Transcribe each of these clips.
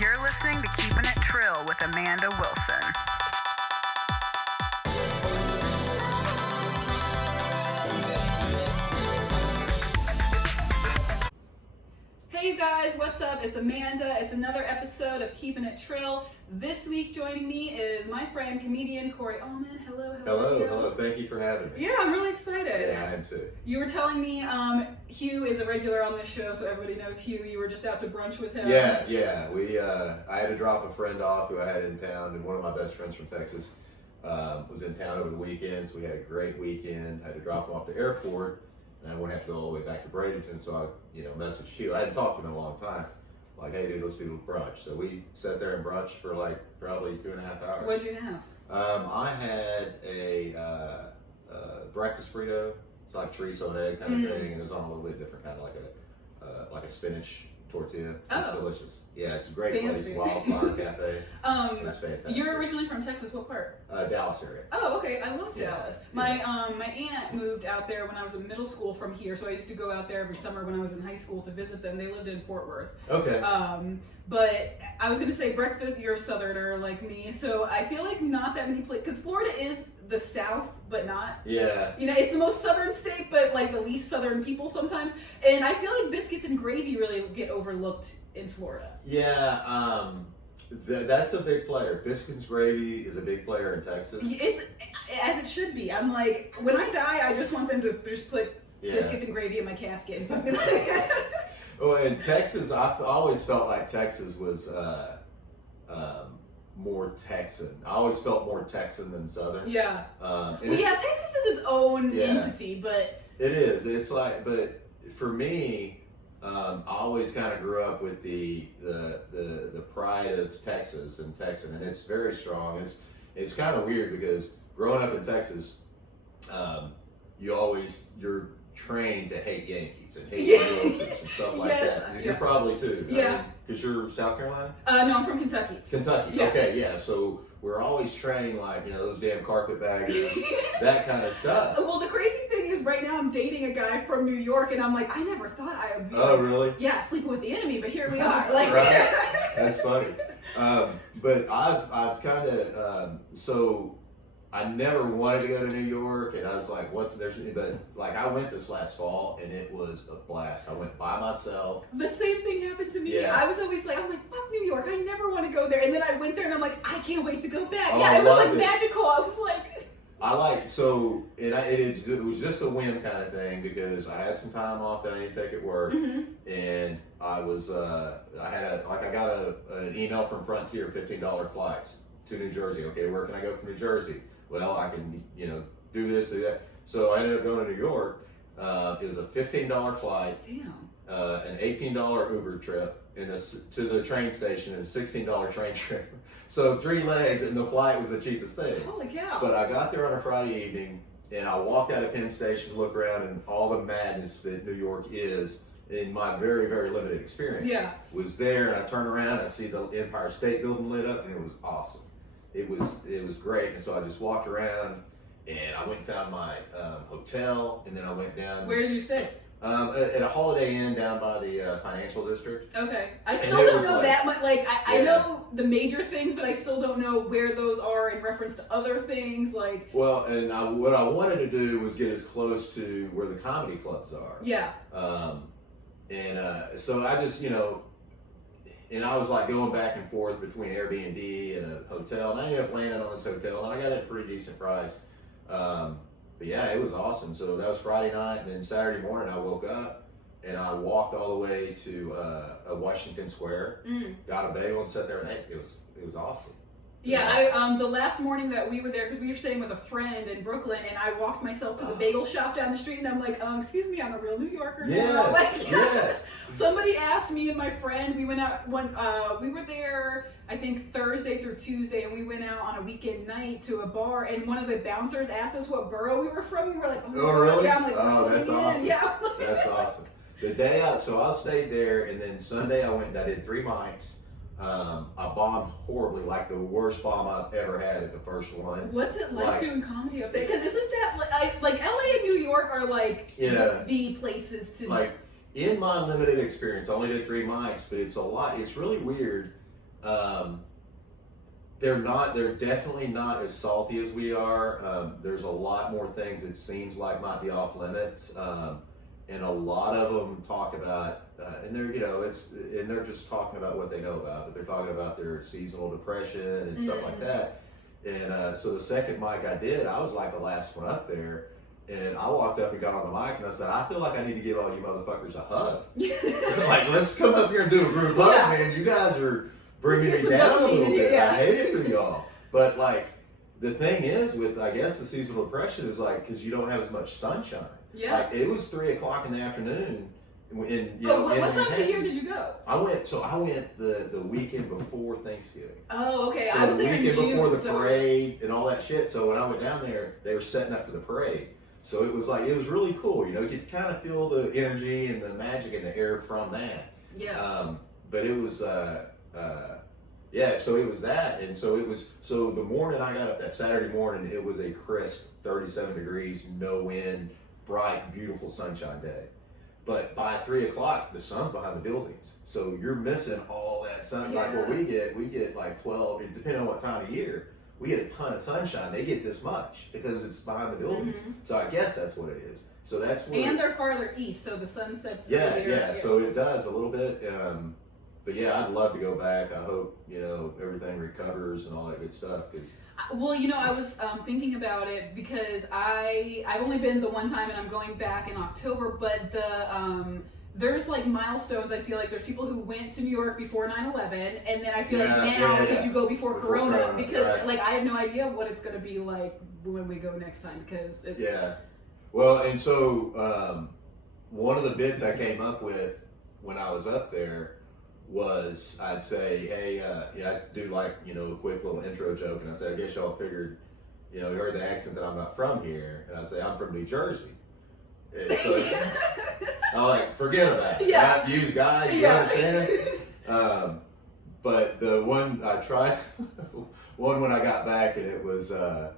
You're listening to Keepin' It Trill with Amanda Wilson. Hey you guys, what's up? It's Amanda. It's another episode of Keepin' It Trill. This week joining me is my friend, comedian Corey Allman. Hello. Hello. Thank you for having me. Yeah, I'm really excited. Yeah, I am too. You were telling me Hugh is a regular on this show, so everybody knows Hugh. You were just out to brunch with him. Yeah. I had to drop a friend off who I had in town, and one of my best friends from Texas was in town over the weekend, so we had a great weekend. I had to drop him off at the airport, and I wouldn't have to go all the way back to Bradenton, so I messaged Hugh. I hadn't talked to him in a long time. Like, hey dude, let's do brunch. So we sat there and brunched for like probably 2.5 hours. What'd you have? I had a breakfast burrito. It's like chorizo and egg kind of thing, and it was on a little bit different, kind of like a spinach tortilla. It's delicious. Yeah, it's a great Fancy. place. Wildflower Cafe. It's fantastic. You're originally from Texas. What part? Dallas area. Oh, okay. I love Dallas. My aunt moved out there when I was in middle school from here, so I used to go out there every summer when I was in high school to visit them. They lived in Fort Worth. Okay. But I was gonna say breakfast. You're a Southerner like me, so I feel like not that many places, because Florida is the South, but not. Yeah. It's the most southern state, but like the least southern people sometimes. And I feel like biscuits and gravy really get overlooked in Florida. Yeah. That's a big player. Biscuits and gravy is a big player in Texas. It's as it should be. I'm like, when I die, I just want them to just put biscuits and gravy in my casket. Well, in Texas, I've always felt like Texas was more Texan. I always felt more Texan than Southern. Yeah. Texas is its own entity, but it is. It's like, but for me, I always kind of grew up with the pride of Texas and Texan, and it's very strong. It's kind of weird because growing up in Texas, you're trained to hate Yankees and hate New Yorkers and stuff like that. And you're probably too. Yeah. Because you're South Carolina? No, I'm from Kentucky. Kentucky. Yeah. Okay, yeah. So we're always trained like, those damn carpetbaggers, that kind of stuff. Well, the crazy thing is right now I'm dating a guy from New York, and I'm like, I never thought I would be really? Yeah, sleeping with the enemy, but here we are. Like, right? That's funny. But I've kind of, so I never wanted to go to New York, and I was like, but like I went this last fall, and it was a blast. I went by myself. The same thing happened to me. Yeah. I was always like, fuck New York, I never want to go there. And then I went there, and I'm like, I can't wait to go back. Oh, It was like magical. I was like... It was just a whim kind of thing because I had some time off that I need to take at work, and I was I got an email from Frontier, $15 flights to New Jersey. Okay, where can I go from New Jersey? Well, I can do this, do that. So I ended up going to New York. It was a $15 flight, an $18 Uber trip, and to the train station, and a $16 train trip. So 3 legs, and the flight was the cheapest thing. Holy cow. But I got there on a Friday evening, and I walked out of Penn Station to look around, and all the madness that New York is, in my very, very limited experience, was there. And I turned around, and I see the Empire State Building lit up, and it was awesome. It was great. And so I just walked around, and I went and found my hotel, and then I went down. Where did you stay? At a Holiday Inn down by the financial district. Okay. I still don't know that much. Like, I know the major things, but I still don't know where those are in reference to other things. Like. Well, and what I wanted to do was get as close to where the comedy clubs are. Yeah. So I just, and I was like going back and forth between Airbnb and a hotel, and I ended up landing on this hotel, and I got it at a pretty decent price. But yeah, it was awesome. So that was Friday night, and then Saturday morning I woke up and I walked all the way to Washington Square, got a bagel and sat there and ate. It was awesome. Yeah, the last morning that we were there, because we were staying with a friend in Brooklyn, and I walked myself to the bagel shop down the street, and I'm like, excuse me, I'm a real New Yorker now. Like, yes. Somebody asked me and my friend, we went out we were there, I think Thursday through Tuesday, and we went out on a weekend night to a bar, and one of the bouncers asked us what borough we were from. We were like, oh really? Yeah, I'm like, that's awesome. Yeah. That's awesome. The day so I stayed there, and then Sunday I went and I did 3 mics. I bombed horribly, like the worst bomb I've ever had at the first one. What's it like doing comedy up there? Because isn't that like LA and New York are like the places to like. In my limited experience, I only did 3 mics, but it's a lot. It's really weird They're definitely not as salty as we are. There's a lot more things it seems like might be off limits. And a lot of them talk about, and they're, and they're just talking about what they know about, but they're talking about their seasonal depression and stuff like that. And so the second mic I did, I was like the last one up there. And I walked up and got on the mic and I said, I feel like I need to give all you motherfuckers a hug. Like, let's come up here and do a group hug, man. You guys are bringing me down a little bit. I hate it for y'all. But like, the thing is with, I guess, the seasonal depression is like, because you don't have as much sunshine. Yeah. Like, it was 3 o'clock in the afternoon. What time of the year did you go? I went the weekend before Thanksgiving. Oh, okay. So I was the there in weekend June, before the parade and all that shit. So when I went down there, they were setting up for the parade. So it was like, it was really cool. You could kind of feel the energy and the magic in the air from that. Yeah. But it was, so it was that. And so the morning I got up that Saturday morning, it was a crisp 37 degrees, no wind, bright, beautiful sunshine day. But by 3 o'clock, the sun's behind the buildings. So you're missing all that sun. Yeah. Like what we get like 12, depending on what time of year, we get a ton of sunshine. They get this much because it's behind the building. So I guess that's what it is. So that's what. And they're farther east, so the sun sets earlier. Yeah. So it does a little bit. But yeah, I'd love to go back. I hope, everything recovers and all that good stuff. Well, I was thinking about it because I've only been the one time and I'm going back in October, but there's like milestones. I feel like there's people who went to New York before 9/11, and then I feel like now could you go before Corona? Because like I have no idea what it's going to be like when we go next time because Well, and so one of the bits I came up with when I was up there was I'd say, hey, I'd do like, a quick little intro joke, and I said, I guess y'all figured, you heard the accent that I'm not from here, and I say, I'm from New Jersey. And so I'm like, forget about it. Not use guys, you understand? But the one I tried, one when I got back, and it was, I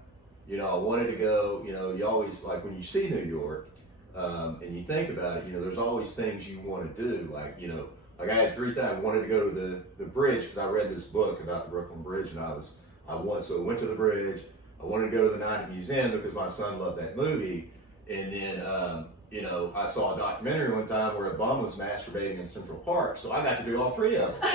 wanted to go, you always, like when you see New York, and you think about it, there's always things you want to do, like I had 3 times. I wanted to go to the bridge because I read this book about the Brooklyn Bridge, and I went to the bridge. I wanted to go to the Night Museum because my son loved that movie, and then I saw a documentary one time where a bum was masturbating in Central Park, so I got to do all 3 of them.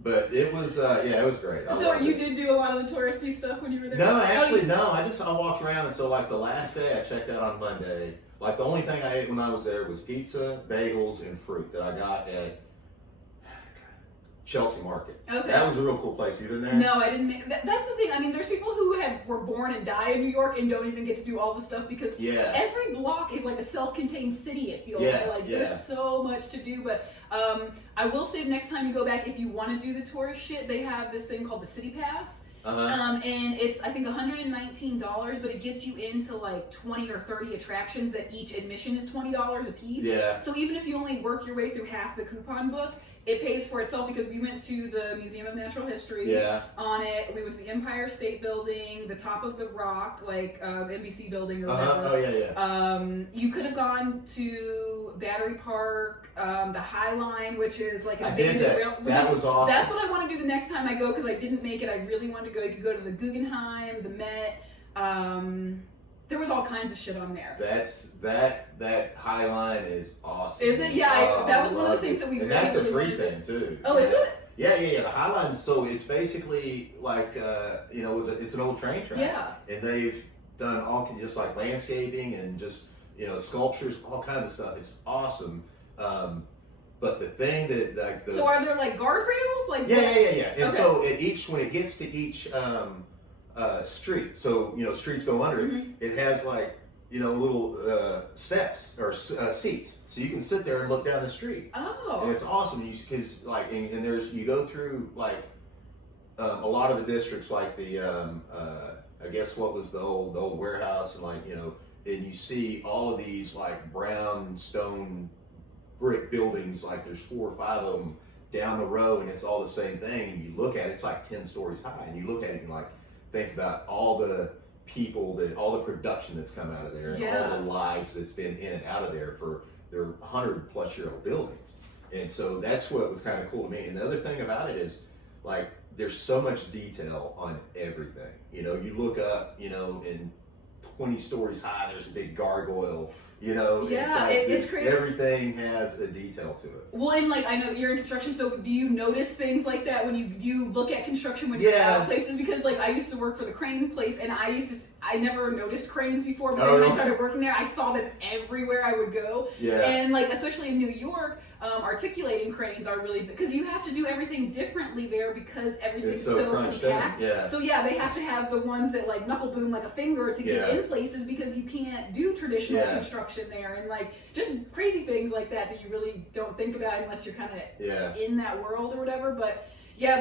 But it was it was great. So you did do a lot of the touristy stuff when you were there? No, actually, no. I walked around, and so like the last day I checked out on Monday. Like the only thing I ate when I was there was pizza, bagels, and fruit that I got at Chelsea Market. Okay. That was a real cool place. You been there? No, I didn't. That's the thing. I mean, there's people who were born and die in New York and don't even get to do all the stuff because every block is like a self-contained city. It feels there's so much to do. But I will say, next time you go back, if you want to do the tourist shit, they have this thing called the City Pass. And it's, I think, $119, but it gets you into like 20 or 30 attractions that each admission is $20 a piece. Yeah. So even if you only work your way through half the coupon book, it pays for itself because we went to the Museum of Natural History on it. We went to the Empire State Building, the top of the Rock, like NBC building or whatever. You could have gone to Battery Park, the High Line, which is like a big rail. That was awesome. That's what I want to do the next time I go because I didn't make it. I really wanted to go. You could go to the Guggenheim, the Met. There was all kinds of shit on there. That High Line is awesome. Is it? Yeah, that was one of the things that we and really, that's a really free thing too. Oh, is it? Yeah. The High Line. So it's basically like it's an old train track. Yeah. And they've done all just like landscaping and just sculptures, all kinds of stuff. It's awesome. But the thing that like so are there like guardrails? Like yeah. And so when it gets to each street, so streets go under it has like little steps or seats, so you can sit there and look down the street. Oh, and it's awesome because like and there's you go through like a lot of the districts, like the I guess what was the old warehouse, and like and you see all of these like brown stone brick buildings, like there's 4 or 5 of them down the road, and it's all the same thing. And you look at it, it's like 10 stories high, and you look at it and like think about all the people, all the production that's come out of there, and all the lives that's been in and out of there for their 100+ year old buildings. And so that's what was kind of cool to me. And the other thing about it is, like, there's so much detail on everything. You know, you look up, you know, in 20 stories high, there's a big gargoyle. You know, yeah, it's crazy. Everything has a detail to it. Well, and like I know you're in construction, so do you notice things like that when you look at construction when you're out places? Because like I used to work for the crane place, and I never noticed cranes before, but then when I started working there, I saw them everywhere I would go. Yeah. And like especially in New York, articulating cranes are really, because you have to do everything differently there because everything's so compact. Yeah. So yeah, they have to have the ones that like knuckle boom like a finger to get in places because you can't do traditional construction there, and like just crazy things like that you really don't think about unless you're kind of in that world or whatever. But yeah,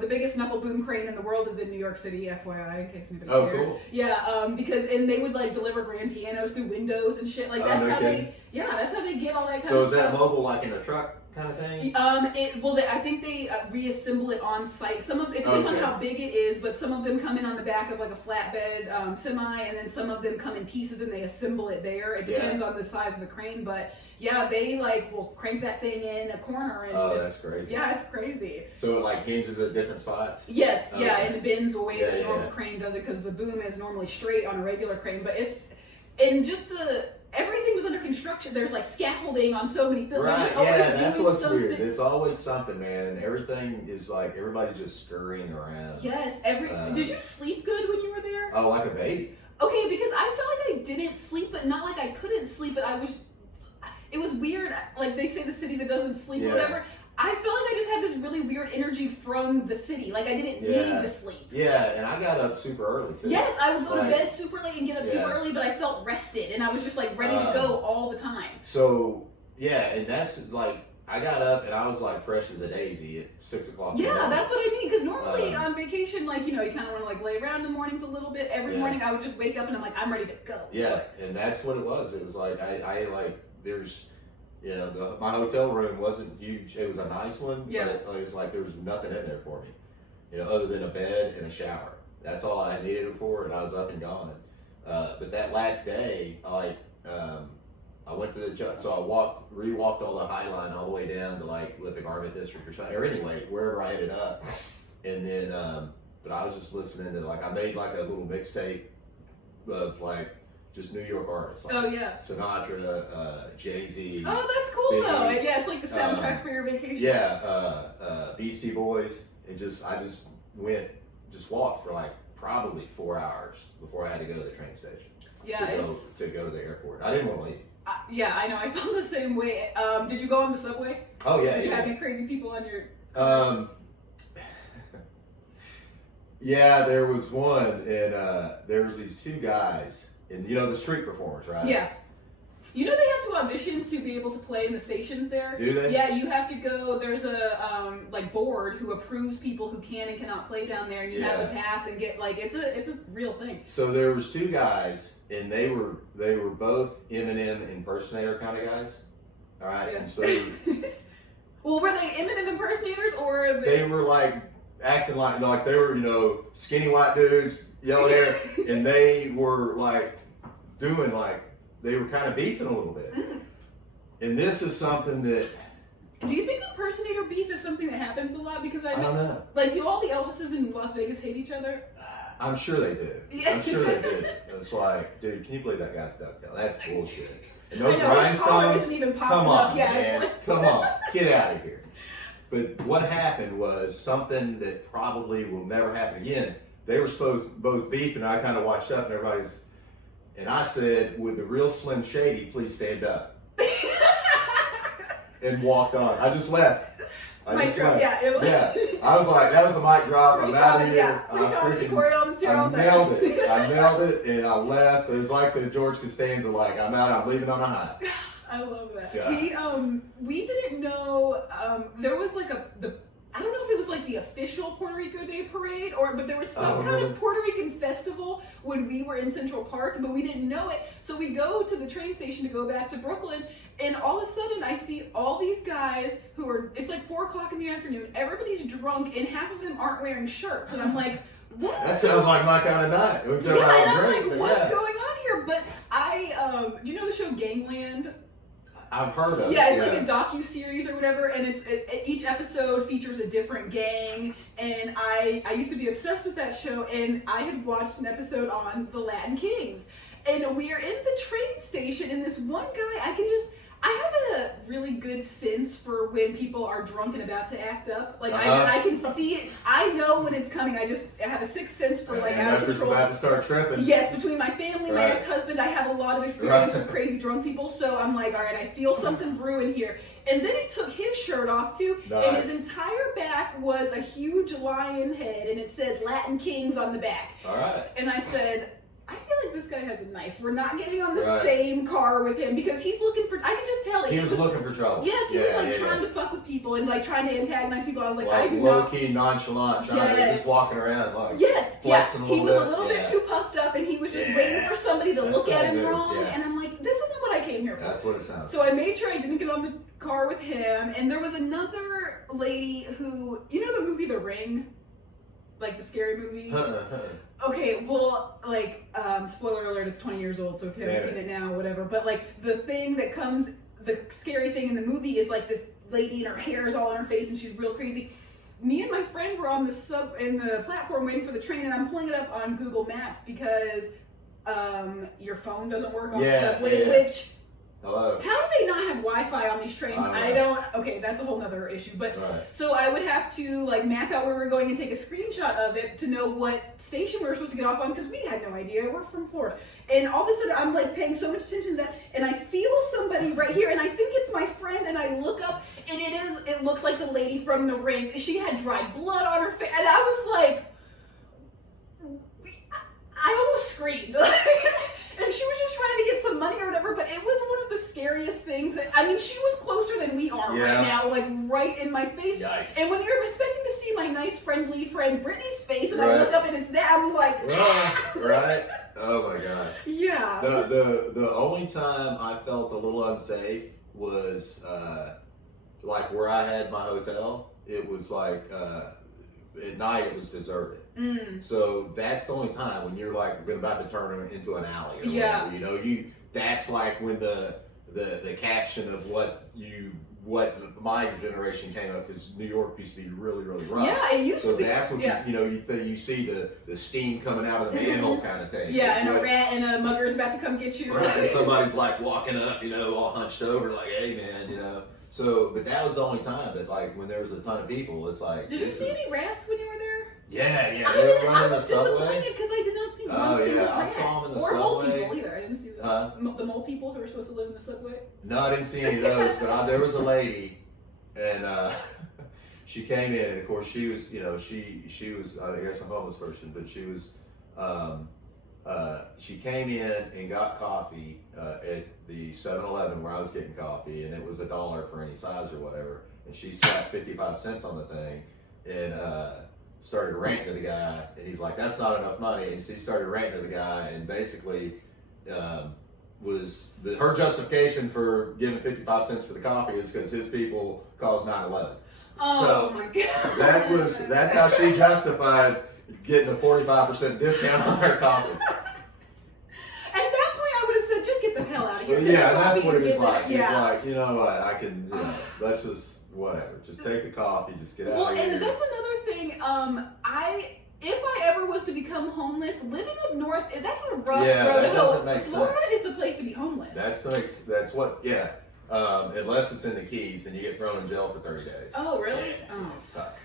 the biggest knuckle boom crane in the world is in New York City, FYI, in case anybody cares. Oh, cool. Yeah, because they would like deliver grand pianos through windows and shit. Like that's how they get all that kind of stuff. So is that mobile like in a truck kind of thing? I think they reassemble it on site. It depends on how big it is, but some of them come in on the back of like a flatbed semi, and then some of them come in pieces and they assemble it there. It depends on the size of the crane, but yeah, they like will crank that thing in a corner and that's crazy. Yeah, it's crazy. So it like hinges at different spots? Yes, and it bends the way that a normal crane does it, because the boom is normally straight on a regular crane, but everything was under construction. There's like scaffolding on so many buildings. Right, that's what's weird. It's always something, man. And everything is like, everybody just scurrying around. Yes, did you sleep good when you were there? Oh, like a baby. Okay, because I felt like I didn't sleep, but not like I couldn't sleep, but it was weird. Like they say the city that doesn't sleep or whatever. I felt like I just had this really weird energy from the city. Like I didn't need to sleep. Yeah, and I got up super early too. Yes, I would go to bed super late and get up super early, but I felt rested and I was just like ready to go all the time. So and that's like, I got up and I was like fresh as a daisy at 6 o'clock. Yeah, that's what I mean. Because normally on vacation, like, you know, you kind of want to like lay around in the mornings a little bit. Every morning I would just wake up and I'm like, I'm ready to go. Yeah, and that's what it was. It was like, I like, there's, you know, my hotel room wasn't huge. It was a nice one, but it was like there was nothing in there for me, you know, other than a bed and a shower. That's all I needed it for, and I was up and gone. But that last day, I went to the so I rewalked all the High Line all the way down to like the Garment District or something, or anyway, wherever I ended up. And then, but I was just listening to like, I made like a little mixtape of like just New York artists. Like Sinatra, Jay-Z. Oh, that's cool though. Yeah, it's like the soundtrack for your vacation. Yeah, Beastie Boys. I just walked for like probably 4 hours before I had to go to the train station. Yeah, to go to the airport. I didn't want to leave. Yeah, I know. I felt the same way. Did you go on the subway? Oh yeah. Did you have any crazy people on your? Yeah, there was one, and there was these two guys, and you know the street performers, right? Yeah. You know they have to audition to be able to play in the stations there? Do they? Yeah, you have to go. There's a board who approves people who can and cannot play down there, and you have to pass and get like it's a real thing. So there was two guys, and they were both Eminem impersonator kind of guys. All right, and so. Well, were they Eminem impersonators or? They were like acting like they were, you know, skinny white dudes, yellow hair, and they were like doing like. They were kind of beefing a little bit. And this is something that... Do you think impersonator beef is something that happens a lot? Because I don't know. Like, do all the Elvises in Las Vegas hate each other? I'm sure they do. I'm sure they do. It's like, dude, can you believe that guy's ducktail? That's bullshit. And those rhinestones, come on, man. Come on, get out of here. But what happened was something that probably will never happen again. They were supposed both beef, and I kind of watched up, and everybody's... And I said, would the real Slim Shady please stand up? And walked on. I just left. Mic drop, yeah. I was like, that was a mic drop. I'm out of here. Yeah. Corey Allman's here all day. I nailed it, and I left. It was like the George Costanza, like, I'm out, I'm leaving on a high. I love that. Yeah. We didn't know, there was like I don't know if it was like the official Puerto Rico Day Parade, but there was some kind of Puerto Rican festival when we were in Central Park, but we didn't know it. So we go to the train station to go back to Brooklyn, and all of a sudden I see all these guys it's like 4 o'clock in the afternoon, everybody's drunk, and half of them aren't wearing shirts, and I'm like, what? That sounds like my kind of night. And I'm like, what's going on here? But do you know the show Gangland? I've heard of it. Yeah, it's like a docu-series or whatever, and each episode features a different gang, and I used to be obsessed with that show, and I had watched an episode on the Latin Kings, and we are in the train station, and this one guy, I have a really good sense for when people are drunk and about to act up. Like, I can see it. I know when it's coming. I have a sixth sense for, like, out of control. About to start tripping. Yes, between my family, my ex-husband, I have a lot of experience with crazy drunk people. So I'm like, all right, I feel something brewing here. And then he took his shirt off, too. Nice. And his entire back was a huge lion head. And it said Latin Kings on the back. All right. And I said, I feel like this guy has a knife. We're not getting on the same car with him because he's looking for. I can just tell it. He was looking for trouble. Yes, he was trying to fuck with people and like trying to antagonize people. I was like I do low not. Key, nonchalant, just walking around like flexing a little bit. He was a little bit too puffed up, and he was just waiting for somebody to look at him wrong. And I'm like, this isn't what I came here for. That's what it sounds. So I made sure I didn't get on the car with him. And there was another lady who, you know, the movie The Ring. Like the scary movie. Okay, well, like, spoiler alert, it's 20 years old, so if you haven't seen it now, whatever. But like the thing that comes, the scary thing in the movie is like this lady and her hair is all in her face and she's real crazy. Me and my friend were on the platform waiting for the train, and I'm pulling it up on Google Maps because your phone doesn't work on the subway, which. Hello. How do they not have Wi-Fi on these trains? I don't. Okay, that's a whole nother issue. But so I would have to like map out where we were going and take a screenshot of it to know what station we were supposed to get off on because we had no idea. We're from Florida, and all of a sudden I'm like paying so much attention to that, and I feel somebody right here, and I think it's my friend, and I look up, and it looks like the lady from The Ring. She had dried blood on her face, and I was like, I almost screamed. And she was just trying to get some money or whatever, but it was one of the scariest things. I mean, she was closer than we are right now, like right in my face. Yikes. And when you're expecting to see my nice, friendly friend Brittany's face, and I look up and it's that, I'm like, right? Oh my god. Yeah. The only time I felt a little unsafe was like where I had my hotel. It was like at night it was deserted. So that's the only time when you're like about to turn into an alley. Or whatever, you know, that's like when the caption of what my generation came up, because New York used to be really, really rough. Yeah, it used to be. So that's what you see the steam coming out of the manhole kind of thing. Yeah, and a rat and a mugger's about to come get you. Right, and somebody's like walking up, you know, all hunched over, like, hey man, you know. So, but that was the only time that, like, when there was a ton of people, it's like. Did you see any rats when you were there? Yeah. I was disappointed because I did not see one single rat. I saw them in the or subway. Mole people either. I didn't see the mole people who were supposed to live in the subway. No, I didn't see any of those. But there was a lady, and she came in, and of course she was, you know, she was, I guess, a homeless person, but she was. She came in and got coffee at the 7-Eleven where I was getting coffee, and it was $1 for any size or whatever. And she slapped 55 cents on the thing, and started ranting to the guy. And he's like, "That's not enough money." And she started ranting to the guy, and basically her justification for giving 55 cents for the coffee is because his people caused 9/11. Oh my god! That's how she justified getting a 45% discount on her coffee. At that point, I would have said, just get the hell out of here. Well, yeah, and that's what it was like. Yeah. He's like, you know what, I can, you know, let's just, whatever. Just take the coffee, just get out of here. Well, and that's another thing. If I ever was to become homeless, living up north, that's a rough road to hoe. That doesn't make Florida sense. is the place to be homeless. That's what, unless it's in the Keys, and you get thrown in jail for 30 days. Oh, really? Yeah, Oh. it's tough.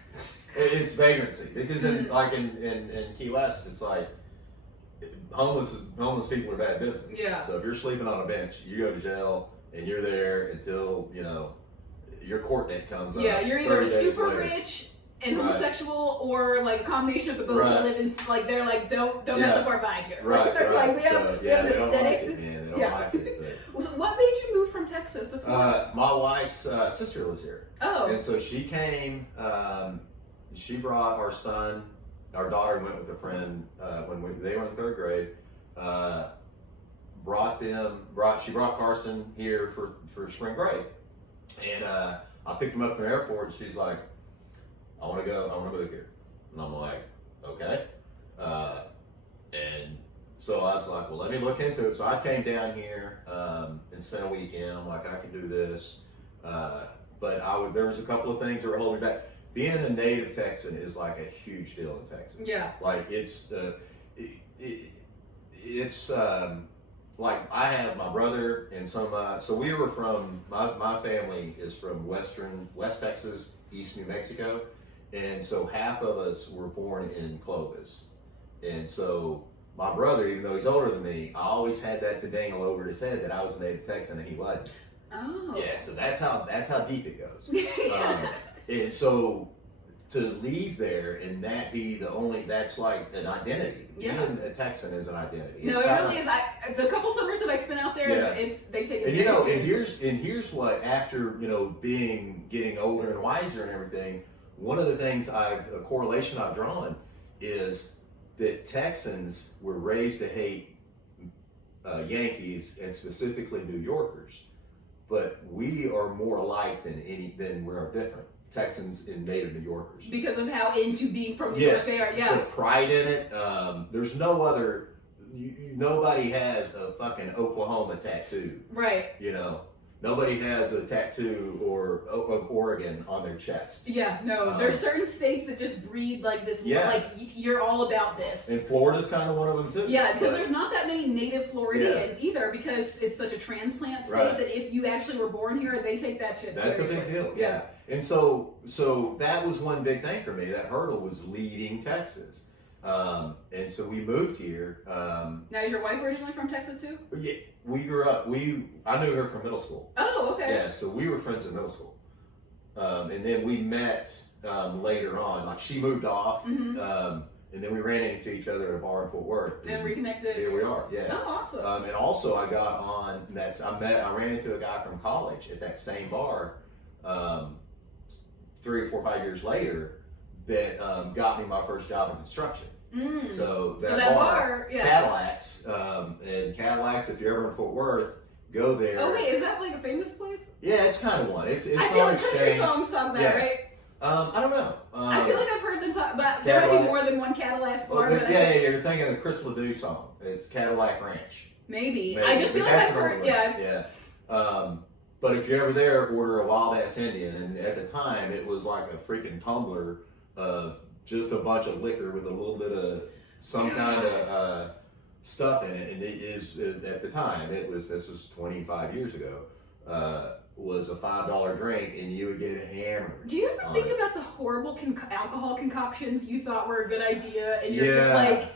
It's vagrancy, because in Key West, it's like homeless people are bad business. Yeah. So if you're sleeping on a bench, you go to jail and you're there until, you know, your court date comes up. Yeah, you're either super later. Rich and homosexual, or like a combination of the both. To live in, like, they're like, don't mess up our vibe here. Right. They're like, we have an aesthetic. They don't like it. So what made you move from Texas to Florida? My wife's sister lives here. Oh. And so she came. She brought our son. Our daughter went with a friend when they were in 3rd grade. She brought Carson here for spring break, and I picked him up from the airport. And she's like, I want to move here, and I'm like, okay. And So I was like, well, let me look into it. So I came down here and spent a weekend. I'm like, I can do this. But there was a couple of things that were holding me back. Being a native Texan is like a huge deal in Texas. Yeah. Like it's like I have my brother and so we were from, my family is from West Texas, East New Mexico. And so half of us were born in Clovis. And so my brother, even though he's older than me, I always had that to dangle over his head that I was a native Texan and he wasn't. Oh. Yeah, so that's how deep it goes. And so to leave there and that be the only, that's like an identity. Yeah. Being a Texan is an identity. No, it really is. The couple summers that I spent out there, they take it. And here's what, after getting older and wiser and everything, one of the things a correlation I've drawn is that Texans were raised to hate Yankees and specifically New Yorkers, but we are more alike than we are different. Texans and native New Yorkers. Because of how into being from New York they are, yeah. The pride in it. There's no other, nobody has a fucking Oklahoma tattoo. Right. You know, nobody has a tattoo of Oregon on their chest. Yeah, no, there's certain states that just breed like this, like you're all about this. And Florida's kind of one of them too. Yeah, because there's not that many native Floridians either, because it's such a transplant state that if you actually were born here, they take that shit That's seriously. a big deal, yeah. And so that was one big thing for me. That hurdle was leaving Texas. And so we moved here. Now, is your wife originally from Texas too? Yeah, we grew up. I knew her from middle school. Oh, okay. Yeah, so we were friends in middle school, and then we met later on. Like she moved off, and then we ran into each other at a bar in Fort Worth. And reconnected. Here we are. Yeah. Oh, awesome. And also I got on. I ran into a guy from college at that same bar, 3 or 4 or 5 years later, that got me my first job in construction. So that bar, Cadillacs, and Cadillacs, if you're ever in Fort Worth, go there. Oh wait, is that like a famous place? Yeah, it's kind of one. It's I feel like country songs talk about right? I don't know. I feel like I've heard them talk about, there might be more than one Cadillacs bar. Well, you're thinking of the Chris Ledoux song. It's Cadillac Ranch. Maybe. I just feel like I've heard, but if you're ever there, order a wild ass Indian, and at the time it was like a freaking tumbler of just a bunch of liquor with a little bit of some kind of stuff in it, and it is at the time this was 25 years ago. Was a $5 drink, and you would get hammered. Do you ever think about the horrible alcohol concoctions you thought were a good idea, and you're like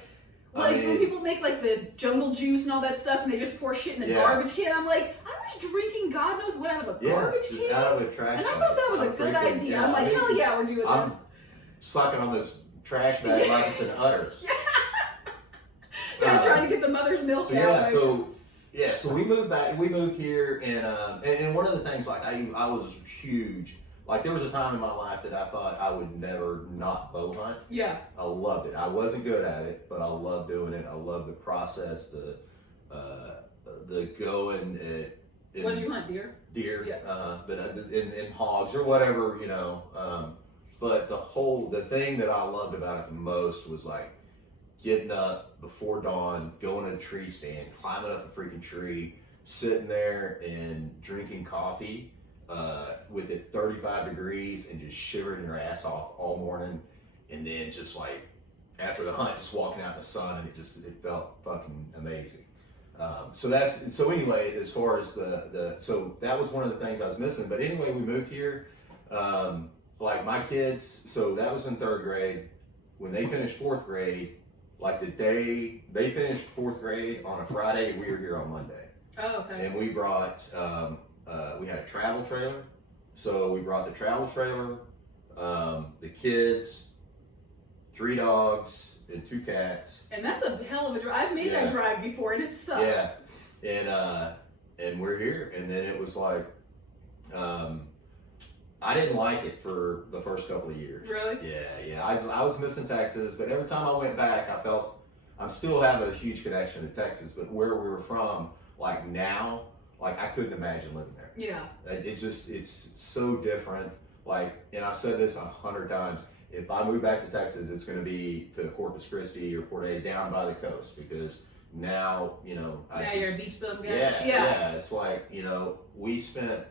when people make like the jungle juice and all that stuff, and they just pour shit in a garbage can? I'm like, I was drinking God knows what out of a garbage can, just out of a trash and I thought that was a good idea. I'm like, hell yeah, we're doing this. I'm sucking on this trash bag like it's an udder. Trying to get the mother's milk out. So we moved back. We moved here, and one of the things, like I was huge. Like there was a time in my life that I thought I would never not bow hunt. Yeah. I loved it. I wasn't good at it, but I loved doing it. I loved the process, the going. What did you hunt? Deer. Yeah. But in hogs or whatever, you know. But the thing that I loved about it the most was like getting up before dawn, going to a tree stand, climbing up the freaking tree, sitting there and drinking coffee with it 35 degrees and just shivering your ass off all morning. And then just like after the hunt, just walking out in the sun, and it felt fucking amazing. So anyway, as far as so that was one of the things I was missing. But anyway, we moved here. Like my kids, so that was in 3rd grade. When they finished 4th grade, like the day they finished 4th grade on a Friday, we were here on Monday. Oh, okay. And we brought, we had a travel trailer. So we brought the travel trailer, the kids, 3 dogs, and 2 cats. And that's a hell of a drive. I've made that drive before, and it sucks. Yeah. And we're here. And then it was like, I didn't like it for the first couple of years. Really? Yeah. I was missing Texas, but every time I went back, I felt I still have a huge connection to Texas. But where we were from, like now, like I couldn't imagine living there. Yeah. It's so different. Like, and I've said this 100 times. If I move back to Texas, it's going to be to Corpus Christi or Port A, down by the coast, because now, now you're a beach bum guy. Yeah. It's like, we spent,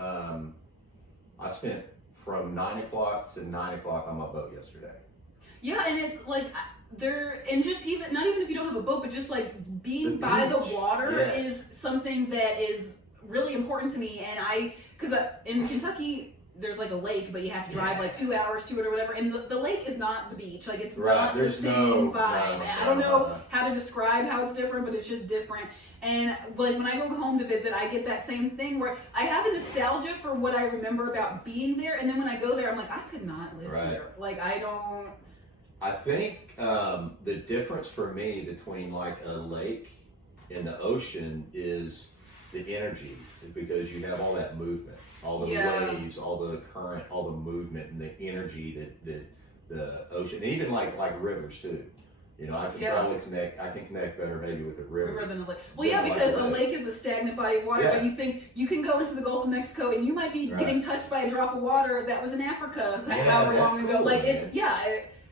I spent from 9 o'clock to 9 o'clock on my boat yesterday. Yeah, and it's like and just even, not even if you don't have a boat, but just like being by the water is something that is really important to me. And because in Kentucky, there's like a lake, but you have to drive like 2 hours to it or whatever. And the lake is not the beach. Like it's not the same vibe. I don't know how to describe how it's different, but it's just different. And like when I go home to visit, I get that same thing where I have a nostalgia for what I remember about being there. And then when I go there, I'm like, I could not live here. Like I think the difference for me between like a lake and the ocean is the energy, because you have all that movement. All the waves, all the current, all the movement, and the energy that the ocean, and even like rivers too. I can probably connect better maybe with a river than a lake. Well, yeah, because a lake is a stagnant body of water, but you think you can go into the Gulf of Mexico and you might be getting touched by a drop of water that was in Africa however long ago. Cool, like man. it's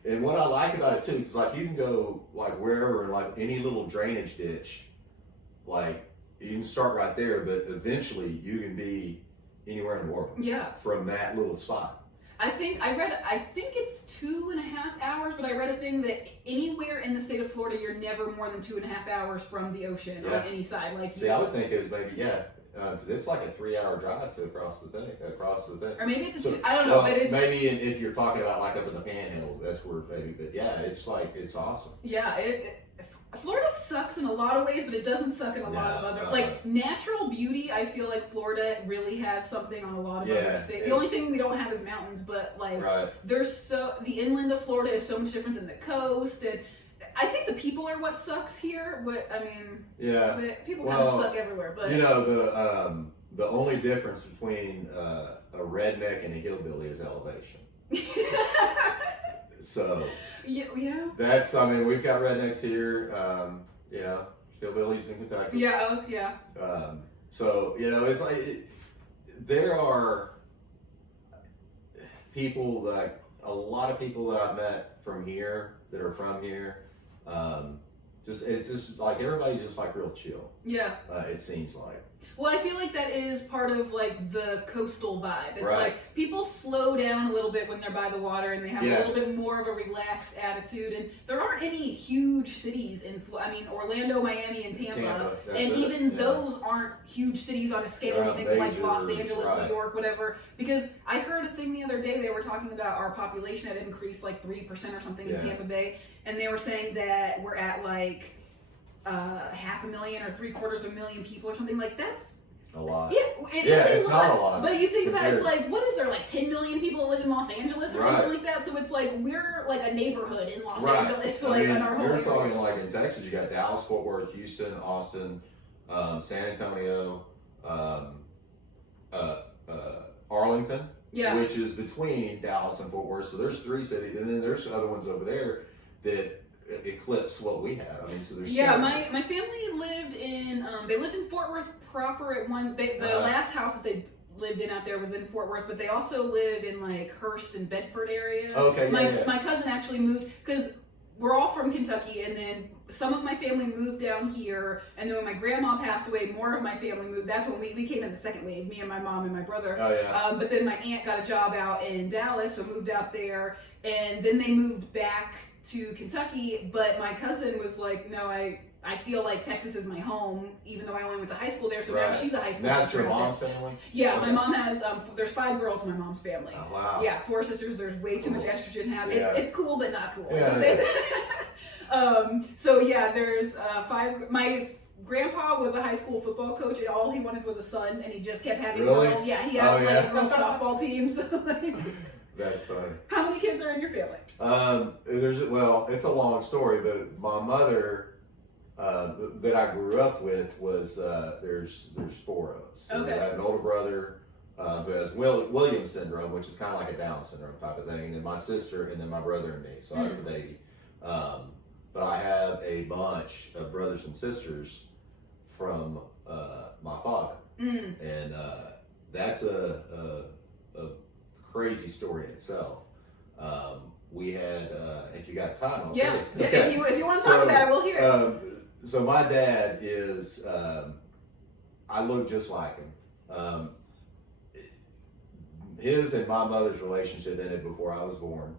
And what I like about it too, is like you can go like wherever, in like any little drainage ditch, like you can start right there, but eventually you can be anywhere in the world. Yeah. From that little spot. I think it's 2.5 hours, but I read a thing that anywhere in the state of Florida, you're never more than 2.5 hours from the ocean on any side. Like, see, I would think it was maybe because it's like a 3-hour drive to across the thing. Or maybe it's I don't know, but it's maybe if you're talking about like up in the Panhandle, that's where maybe. But yeah, it's awesome. Yeah, Florida sucks in a lot of ways, but it doesn't suck in a lot of other like natural beauty. I feel like Florida really has something on a lot of other states. The only thing we don't have is mountains, but like the inland of Florida is so much different than the coast, and I think the people are what sucks here. But I mean, people kind of suck everywhere. But the only difference between a redneck and a hillbilly is elevation. So that's, we've got rednecks here, hillbillies in Kentucky. So, it's like, there are people like, a lot of people that I've met from here, that are from here, it's just like, everybody's just like real chill. Yeah. It seems like. Well, I feel like that is part of like the coastal vibe. It's like people slow down a little bit when they're by the water, and they have a little bit more of a relaxed attitude. And there aren't any huge cities in Orlando, Miami, and Tampa, and even those aren't huge cities on a scale of anything like Los Angeles, New York, whatever. Because I heard a thing the other day, they were talking about our population had increased like 3% or something in Tampa Bay, and they were saying that we're at like 500,000 or 750,000 people or something. Like that's a lot. It's not a lot. But you think about it, it's like, what is there, like 10 million people that live in Los Angeles or something like that? So it's like we're like a neighborhood in Los Angeles. Like on our whole you're talking like in Texas, you got Dallas, Fort Worth, Houston, Austin, San Antonio, Arlington, which is between Dallas and Fort Worth. So there's 3 cities, and then there's other ones over there that eclipse what we have. So there's my family lived in they lived in Fort Worth proper at the last house that they lived in out there was in Fort Worth, but they also lived in like Hearst and Bedford area. My cousin actually moved, because we're all from Kentucky, and then some of my family moved down here, and then when my grandma passed away, more of my family moved. That's when we came in the second wave, me and my mom and my brother. But then my aunt got a job out in Dallas, so moved out there, and then they moved back to Kentucky. But my cousin was like, no, I feel like Texas is my home, even though I only went to high school there. So now she's a high school teacher. That's your mom's family? Yeah, my mom has, there's 5 girls in my mom's family. Oh, wow. Yeah, 4 sisters. There's way too much estrogen happening. It's cool, but not cool. There's 5. My grandpa was a high school football coach, and all he wanted was a son, and he just kept having girls. Yeah, he has a girls softball team. So that's funny. How many kids are in your family? It's a long story, but my mother, that I grew up with, was there's 4 of us. So I have an older brother who has Williams syndrome, which is kind of like a Down syndrome type of thing, and then my sister, and then my brother and me. So I was the baby. But I have a bunch of brothers and sisters from my father, and that's a crazy story in itself. We had, if you got time, I'll tell you. If you want to talk about it, we'll hear it. So my dad is, I look just like him. His and my mother's relationship ended before I was born.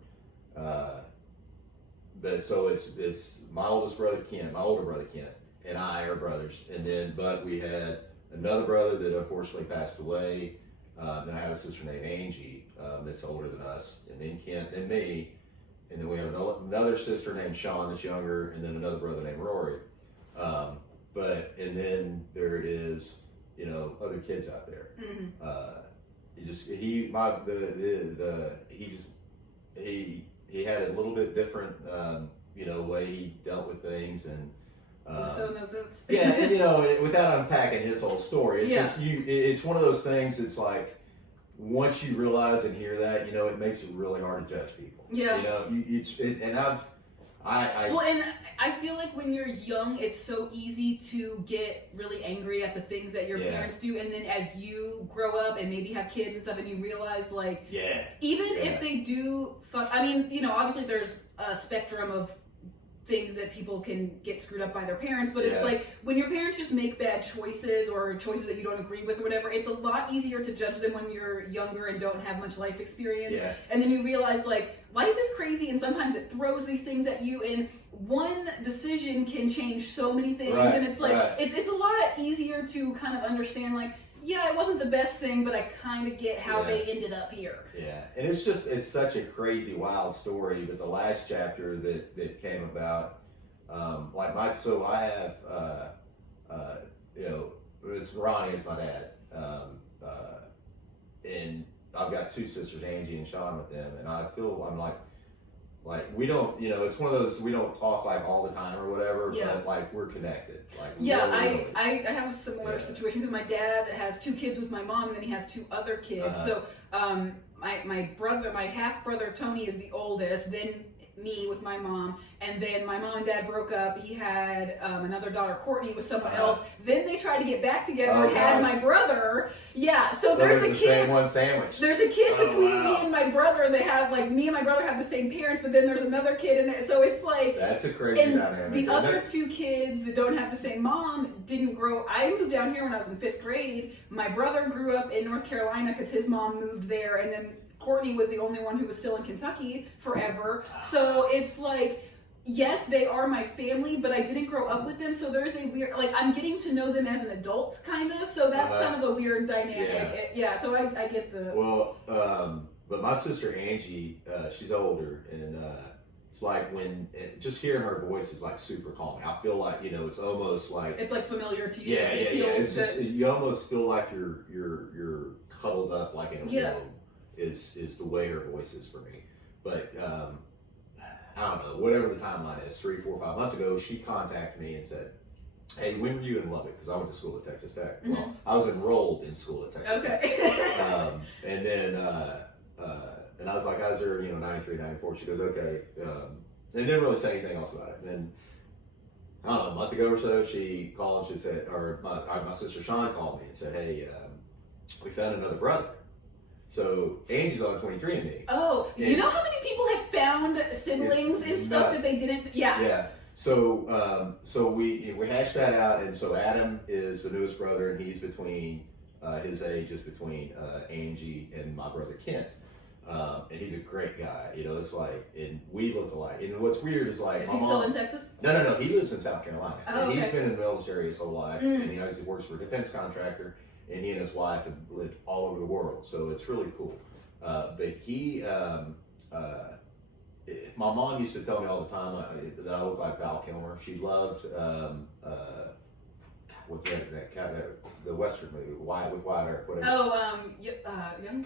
But so it's my oldest brother Kent, my older brother Kent, and I are brothers. And then, but we had another brother that unfortunately passed away. Then I have a sister named Angie that's older than us, and then Kent and me. And then we have another sister named Sean that's younger, and then another brother named Rory. And then there is, other kids out there. He had a little bit different, way he dealt with things, and so those oats. yeah, and, without unpacking his whole story, it's one of those things. It's like once you realize and hear that, it makes it really hard to judge people. Yeah, Well, and I feel like when you're young, it's so easy to get really angry at the things that your parents do, and then as you grow up and maybe have kids and stuff, and you realize, like, if they do obviously there's a spectrum of things that people can get screwed up by their parents, but it's like when your parents just make bad choices or choices that you don't agree with or whatever, it's a lot easier to judge them when you're younger and don't have much life experience. And then you realize, like, life is crazy and sometimes it throws these things at you, and one decision can change so many things, and it's like it's a lot easier to kind of understand, like, it wasn't the best thing, but I kind of get how they ended up here. Yeah, and it's such a crazy, wild story. But the last chapter that came about, I have, it's Ronnie is my dad, and I've got two sisters, Angie and Sean, with them, and I'm like we don't, it's one of those, we don't talk like all the time or whatever, but like we're connected. Like I have a similar situation because my dad has two kids with my mom, and then he has two other kids. So my half brother Tony is the oldest, then me with my mom, and then my mom and dad broke up. He had another daughter, Courtney, with someone else. Then they tried to get back together, had my brother. So there's a kid. Same one sandwich. There's a kid between me and my brother. They have, like, me and my brother have the same parents, but then there's another kid in it. So it's like, that's a crazy dynamic. The other two kids that don't have the same mom didn't grow. I moved down here when I was in 5th grade. My brother grew up in North Carolina because his mom moved there, and then Courtney was the only one who was still in Kentucky forever. So it's like, yes, they are my family, but I didn't grow up with them. So there's a weird, like, I'm getting to know them as an adult, kind of. So that's kind of a weird dynamic. So I get the... Well, but my sister Angie, she's older, and it's like just hearing her voice is like super calming. I feel like, it's almost like... It's like familiar to you. It's just, you almost feel like you're cuddled up like in a robe. Is the way her voice is for me. But I don't know, whatever the timeline is, 3, 4, 5 months ago, she contacted me and said, hey, when were you in Lubbock? Because I went to school at Texas Tech. Well, I was enrolled in school at Texas Tech. And then, and I was like, I was there, 93, 94. She goes, okay. And didn't really say anything else about it. And then, I don't know, a month ago or so, she called and she said, or my sister Sean called me and said, hey, we found another brother. So Angie's on 23andMe. Oh, you know how many people have found siblings and stuff that they didn't? Yeah. So we hashed that out, and so Adam is the newest brother, and he's between his age is between Angie and my brother Kent. And he's a great guy. It's like, and we look alike. And what's weird is, like, is he still in Texas? No. He lives in South Carolina. Oh, and he's been in the military his whole life, and he works for a defense contractor. And he and his wife have lived all over the world, so it's really cool. But he, my mom used to tell me all the time that I look like Val Kilmer. She loved what's that the Western movie, with Wyatt Earp, whatever. Young.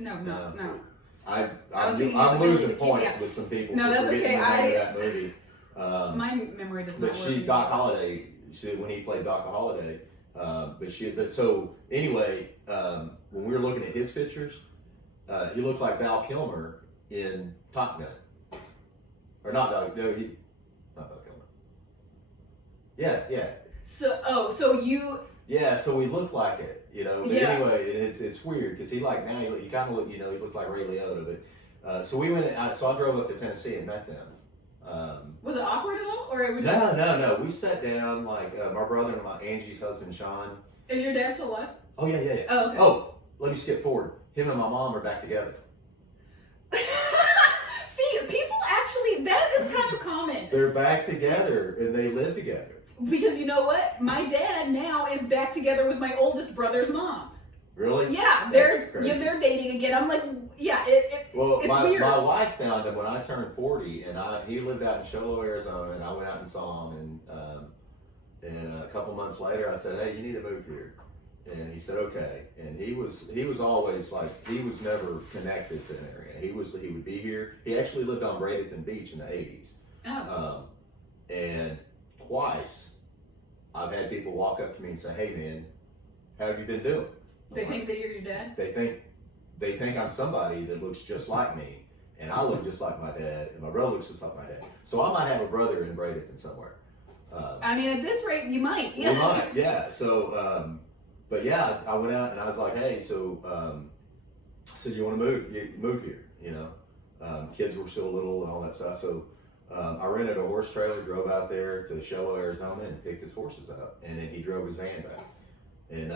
No. I'm losing points with some people. No, that's okay. That movie. My memory does not work. Doc Holliday. When he played Doc Holliday. So anyway, when we were looking at his pictures, he looked like Val Kilmer in Top Gun. Or not Val, no, not Val Kilmer. Yeah. So we look like it, But anyway, it's weird because he now he kind of look, he looks like Ray Liotta. But so we went. So I drove up to Tennessee and met them. Was it awkward at all, or it was No. We sat down, like my brother and Angie's husband Sean. Is your dad still alive? Oh yeah. Oh, okay. Oh, let me skip forward. Him and my mom are back together. See, people actually, that is kind of common. They're back together and they live together. Because you know what? My dad now is back together with my oldest brother's mom. Really? Yeah, they're dating again. I'm like, yeah, it's weird. My wife found him when I turned 40, and he lived out in Show Low, Arizona, and I went out and saw him, and a couple months later, I said, hey, you need to move here. And he said, okay. And he was always like, he was never connected to an area. He would be here. He actually lived on Bradenton Beach in the 80s. Oh. And twice, I've had people walk up to me and say, hey man, how have you been doing? They think that you're your dad? They think I'm somebody that looks just like me, and I look just like my dad, and my brother looks just like my dad. So I might have a brother in Bradenton somewhere. I mean, at this rate, you might. Yeah. You might, yeah. So, but yeah, I went out and I was like, hey, so I said, you want to move? You move here, you know. Kids were still little and all that stuff. So I rented a horse trailer, drove out there to Show Low, Arizona, and picked his horses up, and then he drove his van back. And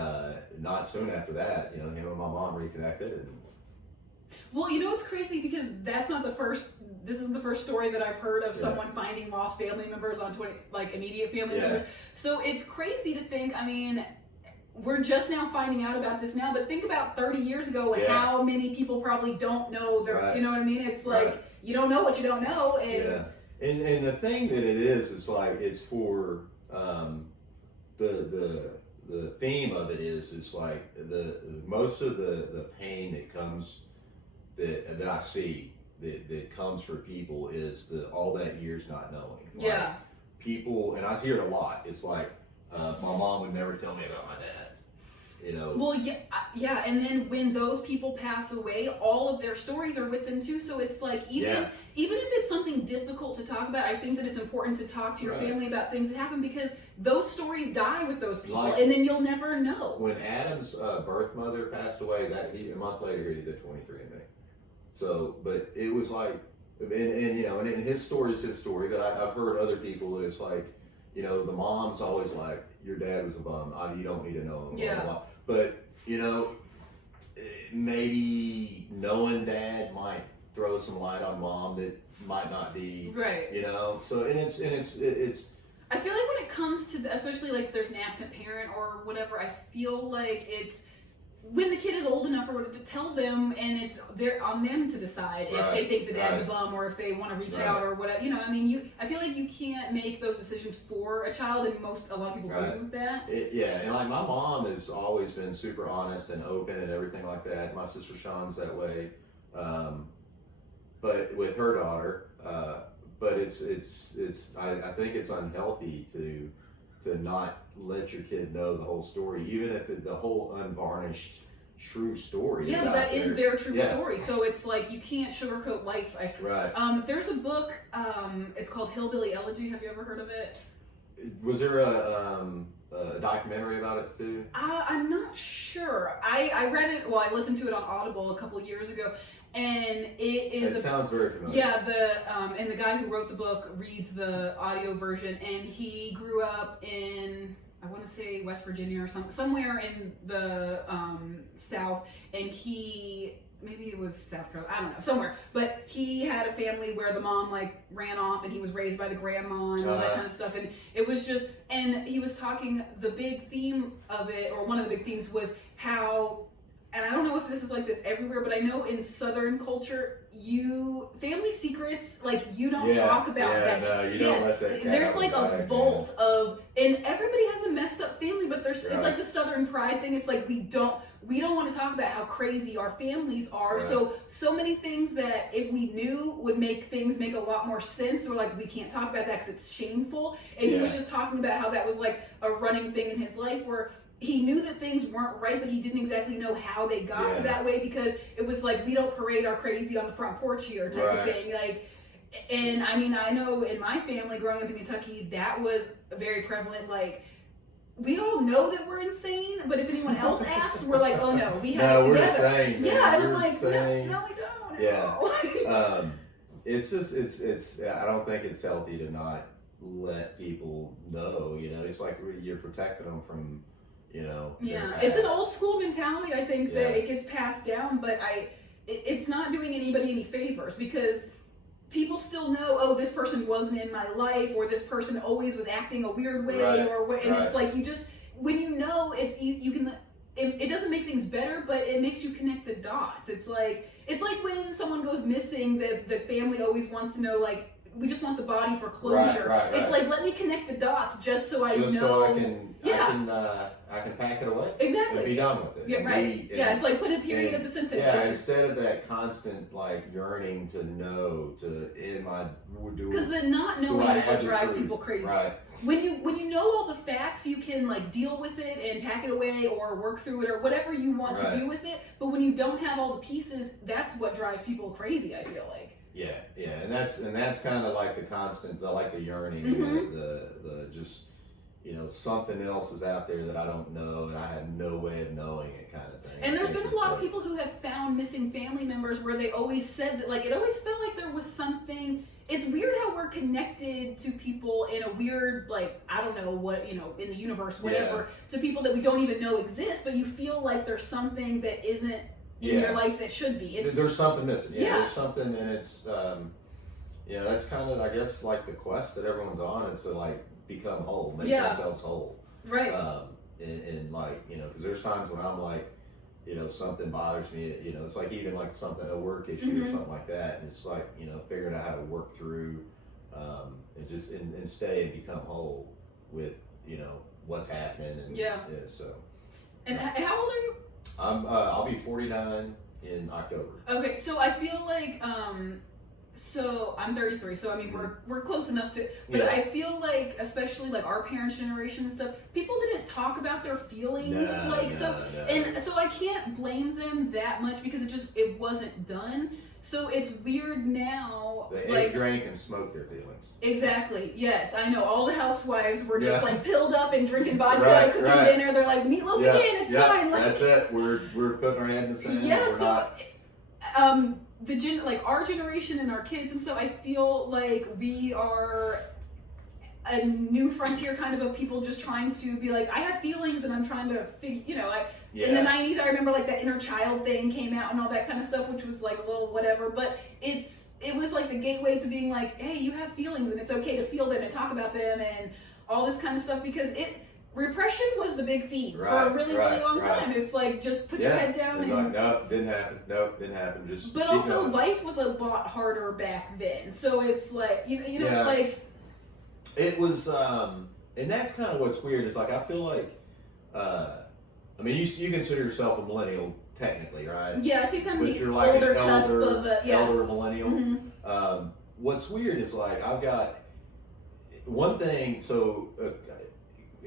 not soon after that, you know, him and my mom reconnected. Well, you know what's crazy, because this isn't the first story that I've heard of someone finding lost family members on immediate family members. So it's crazy to think, I mean, we're just now finding out about this now, but think about 30 years ago and how many people probably don't know you know what I mean? It's like, you don't know what you don't know. And and the thing that it is like, it's for the theme of it is like the most of the pain that comes that I see that comes for people is all that years not knowing. Like, people, and I hear it a lot. It's like my mom would never tell me about my dad. You know. Well, yeah, and then when those people pass away, all of their stories are with them too. So it's like even if it's something difficult to talk about, I think that it's important to talk to your family about things that happen, because those stories die with those people, and then you'll never know. When Adam's birth mother passed away, a month later he did 23andMe. So, but it was like, and you know, and his story is his story. But I've heard other people that it's like, you know, the mom's always like, your dad was a bum. You don't need to know him. Blah, blah, blah. But, you know, maybe knowing dad might throw some light on mom that might not be right. You know, so and it's. I feel like when it comes to especially like if there's an absent parent or whatever, I feel like it's when the kid is old enough or whatever to tell them, and it's they're on them to decide if they think the dad's a bum or if they want to reach out or whatever. You know, I mean, I feel like you can't make those decisions for a child, and a lot of people do that. And like my mom has always been super honest and open and everything like that. My sister Sean's that way, but with her daughter, but it's I think it's unhealthy to not let your kid know the whole story, even if the whole unvarnished true story. Yeah, but that is their true story. So it's like you can't sugarcoat life. There's a book. It's called Hillbilly Elegy. Have you ever heard of it? Was there a documentary about it too? I'm not sure. I read it. Well, I listened to it on Audible a couple of years ago. And it sounds very familiar. Yeah, and the guy who wrote the book reads the audio version, and he grew up in, I want to say West Virginia or somewhere in the South, and maybe it was South Carolina, I don't know, somewhere. But he had a family where the mom like ran off, and he was raised by the grandma and all that kind of stuff. And it was just, and he was talking, the big theme of it, or one of the big themes was how, and I don't know if this is like this everywhere, but I know in Southern culture, family secrets, like you don't talk about that. No, you don't let that. There's like a vault of, and everybody has a messed up family, but it's like the Southern pride thing. It's like we don't want to talk about how crazy our families are. Right. So many things that if we knew would make things make a lot more sense. We're like, we can't talk about that because it's shameful. And he was just talking about how that was like a running thing in his life where he knew that things weren't right, but he didn't exactly know how they got to that way, because it was like, we don't parade our crazy on the front porch here type of thing. Like, and I mean, I know in my family growing up in Kentucky, that was very prevalent. Like, we all know that we're insane, but if anyone else asks, we're like, oh no, we have it together. We're insane. Yeah, and I'm like, no, we don't. Yeah. it's just I don't think it's healthy to not let people know. You know, it's like you're protecting them from, you know. Yeah, it's an old school mentality. I think that it gets passed down, but it's not doing anybody any favors, because people still know, oh, this person wasn't in my life, or this person always was acting a weird way, and it's like you just, when you know, you can. It doesn't make things better, but it makes you connect the dots. It's like when someone goes missing, the family always wants to know, like, we just want the body for closure. It's like, let me connect the dots just so I know. So I can pack it away. Exactly. And be done with it. Yeah, right. It's like put a period at the sentence. Yeah, instead of that constant like yearning to know, because the not knowing is what drives people crazy. Right. When you know all the facts, you can like deal with it and pack it away or work through it or whatever you want to do with it. But when you don't have all the pieces, that's what drives people crazy, I feel like. Yeah, and that's kind of like the constant, the yearning, the just, you know, something else is out there that I don't know and I have no way of knowing it, kind of thing. And there's been a lot of people who have found missing family members where they always said that, like, it always felt like there was something. It's weird how we're connected to people in a weird, like, I don't know what, you know, in the universe, whatever, to people that we don't even know exist, but you feel like there's something that isn't in your life that should be. There's something missing. There's something, and it's, you know, that's kind of, I guess, like the quest that everyone's on, is to, like, become whole, make themselves whole. Right. And like, you know, because there's times when I'm like, you know, something bothers me, you know, it's like even like something, a work issue or something like that, and it's like, you know, figuring out how to work through, and just, and stay and become whole with, you know, what's happening, and so. And how old are you? I'll be 49 in October. Okay, so I feel like, so I'm 33, so I mean we're close enough to, but I feel like, especially like our parents' generation and stuff, people didn't talk about their feelings, and so I can't blame them that much, because it wasn't done. So it's weird now. They drank and smoked their feelings. Exactly. Yes, I know. All the housewives were just like pilled up and drinking vodka, cooking dinner. They're like, meatloaf again. It's fine. Like, that's it. We're putting our head in the sand. Like our generation and our kids and stuff, I feel like we are a new frontier kind of people just trying to be like, I have feelings and I'm trying to figure, you know, in the 90s, I remember like that inner child thing came out and all that kind of stuff, which was like a little whatever, but it was like the gateway to being like, hey, you have feelings and it's okay to feel them and talk about them and all this kind of stuff, because repression was the big theme for a really, really long time. It's like, just put your head down and... Like, nope, didn't happen. Just but also, life was a lot harder back then. So it's like, you know, like... It was, and that's kind of what's weird. Is like, I feel like, I mean, you consider yourself a millennial, technically, right? Yeah, I think I'm the like older cusp of the... Elder millennial. What's weird is, like, I've got one thing, so...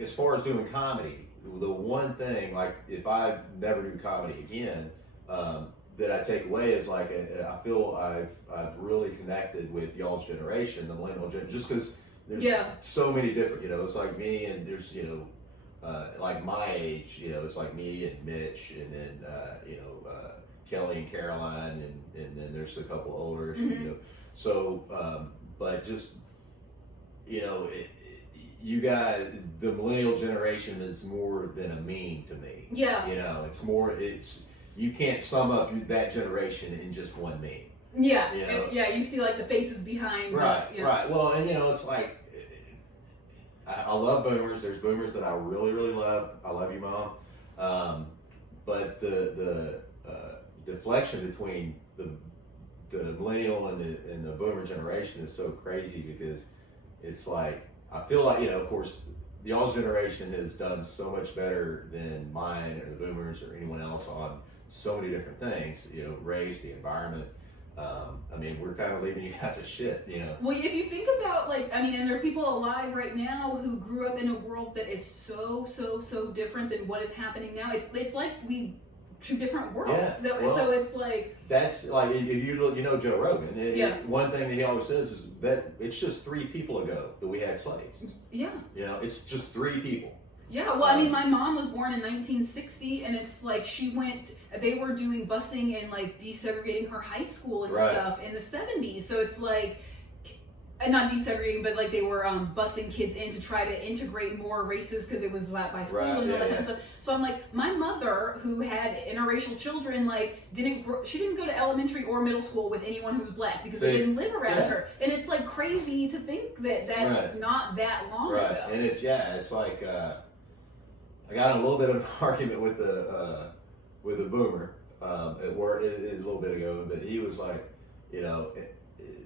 as far as doing comedy, the one thing, like, if I never do comedy again, that I take away is like, I feel I've really connected with y'all's generation, the millennial generation, just because there's so many different, you know, it's like me, and there's, you know, like my age, you know, it's like me and Mitch, and then, you know, Kelly and Caroline, and then there's a couple older, you know, so, but just, you know, you guys, the millennial generation is more than a meme to me. Yeah. You know, you can't sum up that generation in just one meme. Yeah. You know? You see like the faces behind. Right. Well, and you know, it's like, I love boomers. There's boomers that I really, really love. I love you, Mom. But the deflection between the millennial and the boomer generation is so crazy, because it's like, I feel like, you know, of course, y'all's generation has done so much better than mine or the boomers or anyone else on so many different things, you know, race, the environment. I mean, we're kind of leaving you guys as shit, you know. Well, if you think about, like, I mean, and there are people alive right now who grew up in a world that is so different than what is happening now. It's like two different worlds. Yeah, well, so it's like, that's like, if you know Joe Rogan, one thing that he always says is that it's just 3 people ago that we had slaves. Yeah. You know, it's just 3 people. Yeah, well, I mean, my mom was born in 1960, and it's like they were doing busing and like desegregating her high school and stuff in the 70s. So it's like, not desegregating, but like they were busing kids in to try to integrate more races because it was by schools and all that kind of stuff. So I'm like, my mother, who had interracial children, like she didn't go to elementary or middle school with anyone who was black because they didn't live around her. And it's like crazy to think that that's not that long ago. And it's like I got in a little bit of an argument with a boomer at work a little bit ago, but he was like,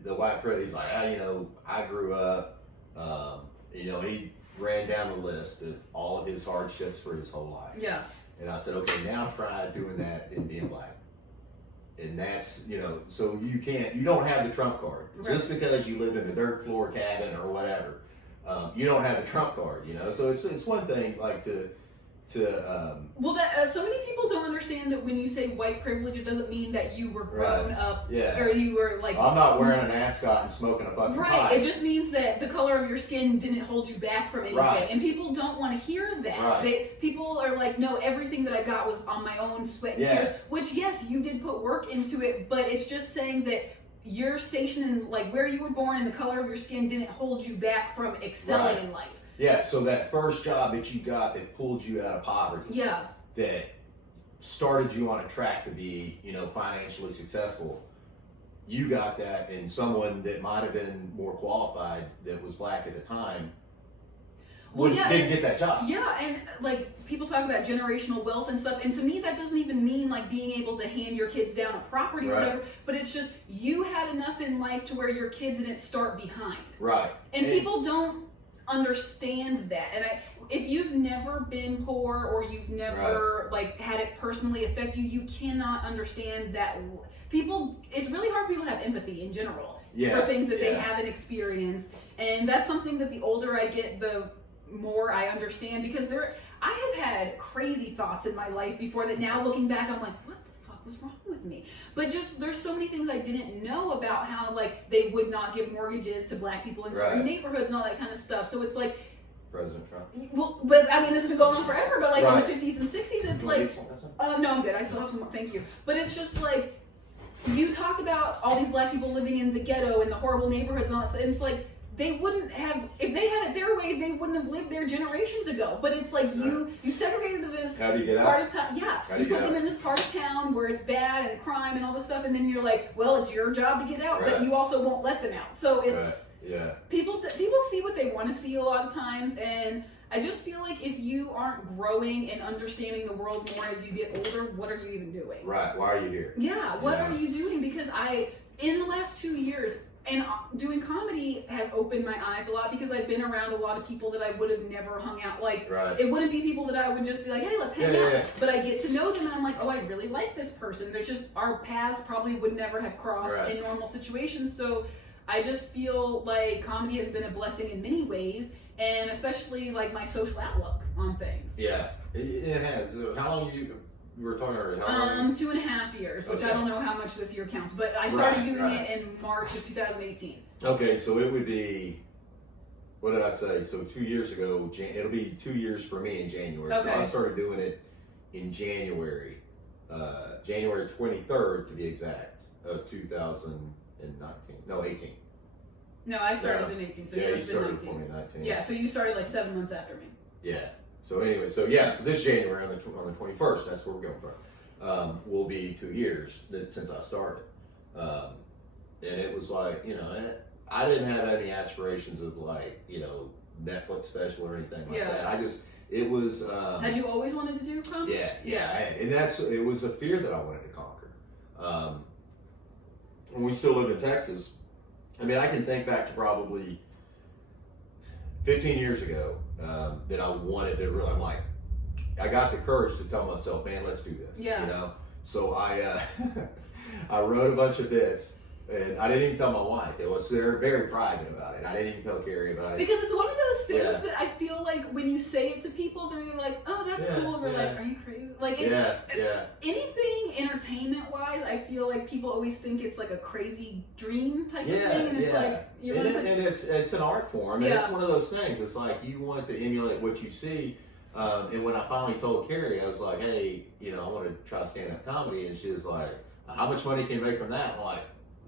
the white president, he's like, I grew up, he ran down the list of all of his hardships for his whole life. Yeah. And I said, okay, now try doing that in being black. And that's, so you don't have the trump card. Right. Just because you lived in a dirt floor cabin or whatever, you don't have the trump card, So it's one thing, like so many people don't understand that when you say white privilege, it doesn't mean that you were grown up or you were like. I'm not wearing an ascot and smoking a fucking pipe. It just means that the color of your skin didn't hold you back from anything, and people don't want to hear that. People are like, no, everything that I got was on my own sweat and tears. Which yes, you did put work into it, but it's just saying that your station and like where you were born and the color of your skin didn't hold you back from excelling in life. Yeah, so that first job that you got that pulled you out of poverty, that started you on a track to be, financially successful, you got that, and someone that might have been more qualified that was black at the time didn't get that job. Yeah, and like people talk about generational wealth and stuff, and to me that doesn't even mean like being able to hand your kids down a property or whatever, but it's just you had enough in life to where your kids didn't start behind. Right. And people don't understand that, and if you've never been poor or you've never like had it personally affect you cannot understand that. It's really hard for people to have empathy in general for things that they haven't experienced, and that's something that the older I get, the more I understand, because I have had crazy thoughts in my life before that now looking back I'm like, what the fuck was wrong with me? But just there's so many things I didn't know about how like they would not give mortgages to black people in certain neighborhoods and all that kind of stuff. So it's like President Trump. Well, but I mean this has been going on forever, but like in the 50s and 60s it's like no, I'm good. I still have some more. Thank you. But it's just like you talked about all these black people living in the ghetto and the horrible neighborhoods and all that stuff, and it's like they wouldn't have, if they had it their way, they wouldn't have lived there generations ago. But it's like you segregated to this How do you get part out? of town. Yeah, you put them in this part of town where it's bad and crime and all this stuff, and then you're like, well, it's your job to get out, but you also won't let them out. So it's people see what they want to see a lot of times, and I just feel like if you aren't growing and understanding the world more as you get older, what are you even doing? Right. Why are you here? Yeah. What are you doing? Because in the last 2 years. And doing comedy has opened my eyes a lot because I've been around a lot of people that I would have never hung out. Like, it wouldn't be people that I would just be like, hey, let's hang out. Yeah. But I get to know them and I'm like, oh, I really like this person. They're just, our paths probably would never have crossed in normal situations. So I just feel like comedy has been a blessing in many ways, and especially like my social outlook on things. Yeah, it has. How long you were talking earlier? How long? 2.5 years, which I don't know how much this year counts, but I started doing it in March of 2018. Okay, so it would be, what did I say? So 2 years ago, it'll be 2 years for me in January. Okay. So I started doing it in January, January 23rd to be exact, of 2019. No, 18. No, I started in 18, so you started in 2019. Yeah, so you started like 7 months after me. Yeah. So anyway, so this January on the 21st, that's where we're going from, will be 2 years since I started. And it was like, I didn't have any aspirations of like, Netflix special or anything like that. It was... Had you always wanted to do comedy? Yeah. And it was a fear that I wanted to conquer. When we still lived in Texas, I mean, I can think back to probably 15 years ago, that I wanted to really, I'm like, I got the courage to tell myself, man, let's do this. Yeah. So I wrote a bunch of bits, and I didn't even tell my wife. They're very private about it. I didn't even tell Carrie about it. Because it's one of those things that I feel like when you say it to people, they're either like, oh, that's cool, or like, are you crazy? Like, anything entertainment-wise, I feel like people always think it's like a crazy dream type of thing, and it's like, and it's an art form, and it's one of those things. It's like you want to emulate what you see. And when I finally told Carrie, I was like, hey, I want to try stand-up comedy, and she was like, how much money can you make from that? I'm like,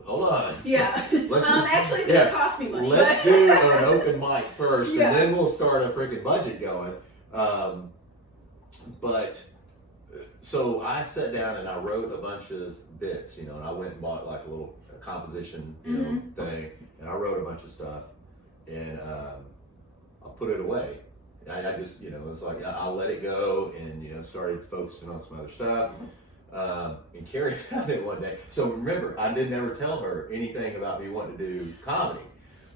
hold on. Yeah. Actually, it's going to cost me money. Let's do an open mic first, and then we'll start a freaking budget going. So I sat down and I wrote a bunch of bits, and I went and bought like a little composition, thing, and I wrote a bunch of stuff, and I put it away. I just, it was like, I'll let it go, and, started focusing on some other stuff. And Carrie found it one day. So remember, I didn't ever tell her anything about me wanting to do comedy.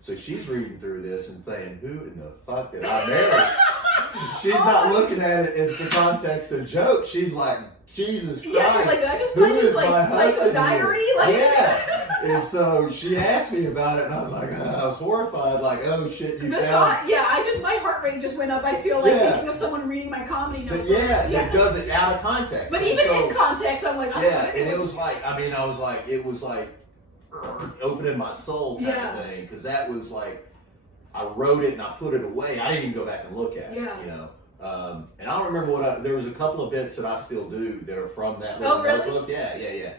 So she's reading through this and saying, who in the fuck did I marry? She's not looking at it in the context of joke. She's like, Jesus Christ. Yeah, she's like, did I just find his psycho diary? Yeah. And so she asked me about it, and I was like, I was horrified, like, oh shit, you found. My heart rate just went up. I feel like thinking of someone reading my comedy notes. But it does it out of context. But even in context, I'm like, and it was like, it was like opening my soul kind of thing, because that was like, I wrote it and I put it away. I didn't even go back and look at it, and I don't remember there was a couple of bits that I still do that are from that little notebook. Yeah.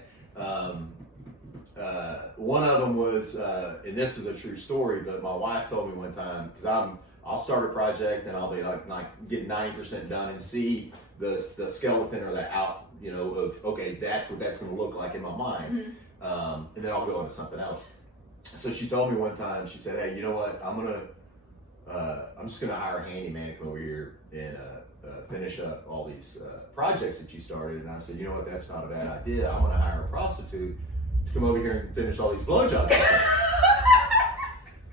One of them was, and this is a true story, but my wife told me one time, because I'll start a project and I'll be like get 90% done and see the skeleton or the out, of, okay, that's what that's going to look like in my mind. And then I'll go into something else. So she told me one time, she said, hey, you know what, I'm just gonna hire a handyman to come over here and finish up all these projects that you started. And I said, you know what, that's not a bad idea. I'm gonna hire a prostitute to come over here and finish all these blowjobs.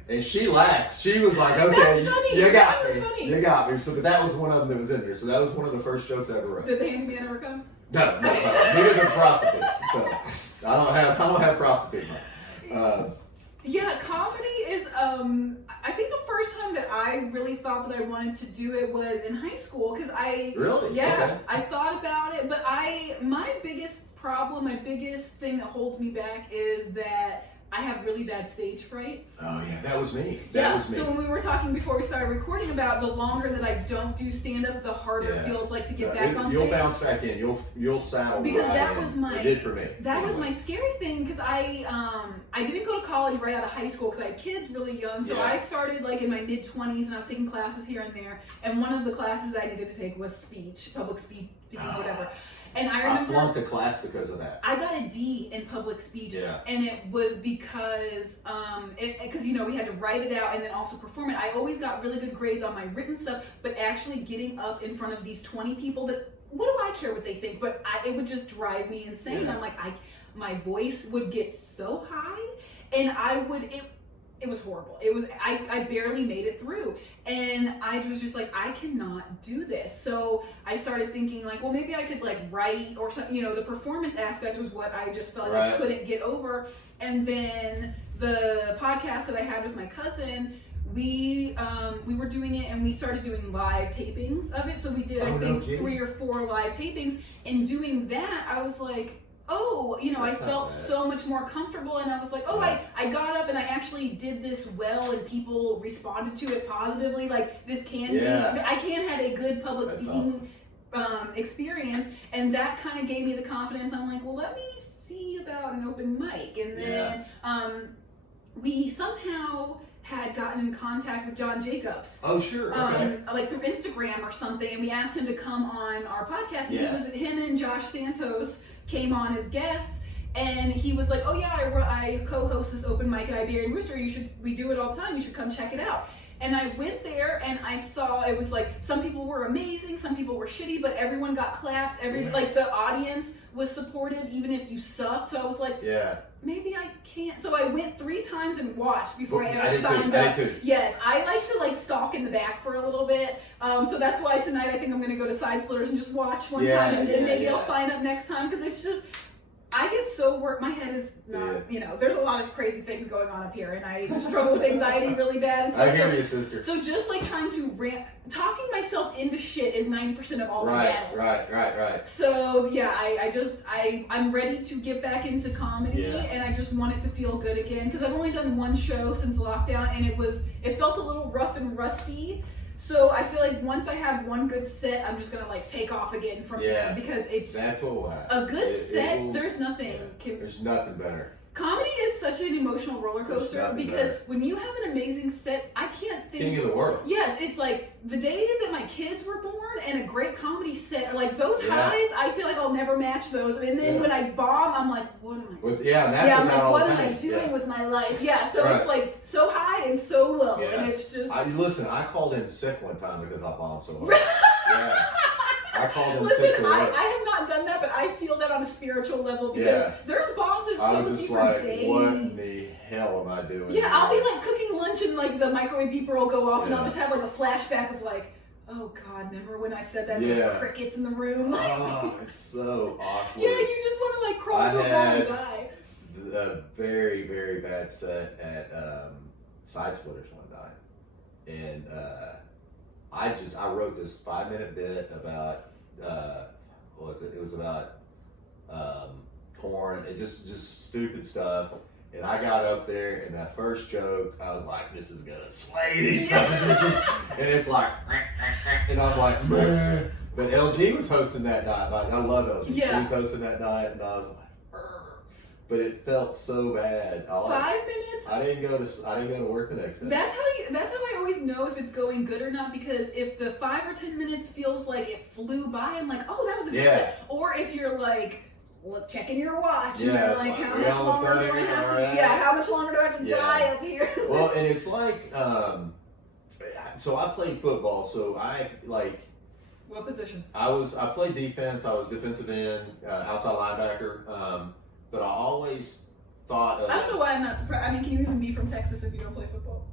And she laughed. She was like, okay, you got me. You got me. So, but that was one of them that was in there. So that was one of the first jokes I ever wrote. Did the handyman ever come? No. Neither did the prostitutes. So I don't have prostitute money. Comedy is, I think the first time that I really thought that I wanted to do it was in high school, because Really? Okay. I thought about it, but my biggest problem, my biggest thing that holds me back is that I have really bad stage fright. Oh yeah, that was me. So when we were talking before we started recording about the longer that I don't do stand-up, the harder it feels like to get back on stage. You'll bounce back in. You'll saddle. Because that in. was my. It did for me. That was my scary thing, because I didn't go to college right out of high school because I had kids really young. So I started like in my mid-20s, and I was taking classes here and there. And one of the classes that I needed to take was speech, public speaking, whatever. And I remember I flunked a class because of that. I got a D in public speech, and it was because we had to write it out and then also perform it. I always got really good grades on my written stuff, but actually getting up in front of these 20 people, that what do I care what they think? But it would just drive me insane. I'm like, my voice would get so high, and it was horrible. It was I barely made it through, and I was just like, I cannot do this. So I started thinking like, well, maybe I could like write or something. The performance aspect was what I just felt like I couldn't get over. And then the podcast that I had with my cousin, we were doing it, and we started doing live tapings of it. So we did 3 or 4 live tapings. And doing that, I was like, I felt so much more comfortable, and I was like, I got up and I actually did this well, and people responded to it positively. Like, this can be, I can have a good public speaking experience, and that kind of gave me the confidence. I'm like, well, let me see about an open mic. And then we somehow had gotten in contact with John Jacobs. Oh, sure. Okay. Like through Instagram or something, and we asked him to come on our podcast. And him and Josh Santos came on as guests, and he was like, I co-host this open mic at Iberian Rooster. We do it all the time. You should come check it out. And I went there, and I saw it was like some people were amazing, some people were shitty, but everyone got claps. Like the audience was supportive, even if you sucked. So I was like, maybe I can't. So I went 3 times and watched before I ever signed up. Yes, I like to like stalk in the back for a little bit. So that's why tonight I think I'm going to go to Side Splitters and just watch one time, and then maybe I'll sign up next time, because it's just, I get so worked. My head is not, there's a lot of crazy things going on up here, and I struggle with anxiety really bad. And stuff. I hear you, sister. So just like trying to talking myself into shit is 90% of all my battles. Right. So I'm ready to get back into comedy, and I just want it to feel good again, because I've only done 1 show since lockdown, and it felt a little rough and rusty. So I feel like once I have one good set, I'm just gonna like take off again from there because that's what will happen. A good set, there's nothing. There's nothing better. Comedy is such an emotional roller coaster because when you have an amazing set, I can't think. King of the world. Yes, it's like the day that my kids were born and a great comedy set, are like those highs. I feel like I'll never match those. And then when I bomb, I'm like, what am I? I'm like, what am I doing with my life? Yeah, so it's like so high and so low, and it's just. I called in sick one time because I bombed so hard. I called in sick to work. I have not done that, but I feel that on a spiritual level because there's bombs that have stayed with me for days. What in the hell am I doing? Yeah, I'll be like cooking lunch and like the microwave beeper will go off and I'll just have like a flashback of like, oh God, remember when I said that there's crickets in the room? Oh, it's so awkward. Yeah, you just want to like crawl into a ball and die. A very, very bad set at Side Splitters one night. And I wrote this 5-minute bit about what was it? It was about porn. It just stupid stuff. And I got up there, and that first joke, I was like, "This is gonna slay these sons of bitches." And it's like, and I'm like, meh. But LG was hosting that night. Like, I love LG. Yeah. He was hosting that night, and I was like, but it felt so bad. 5 minutes. I didn't go to work the next day. That's how I always know if it's going good or not, because if the 5 or 10 minutes feels like it flew by, I'm like, oh, that was a good set. Or if you're like, checking your watch, and you're like, how much longer do I have to? Yeah, how much longer do I have to die up here? Well, and it's like, so I played football, so I like. What position? I played defense. I was defensive end, outside linebacker. But I always thought of... I don't know why I'm not surprised. I mean, can you even be from Texas if you don't play football?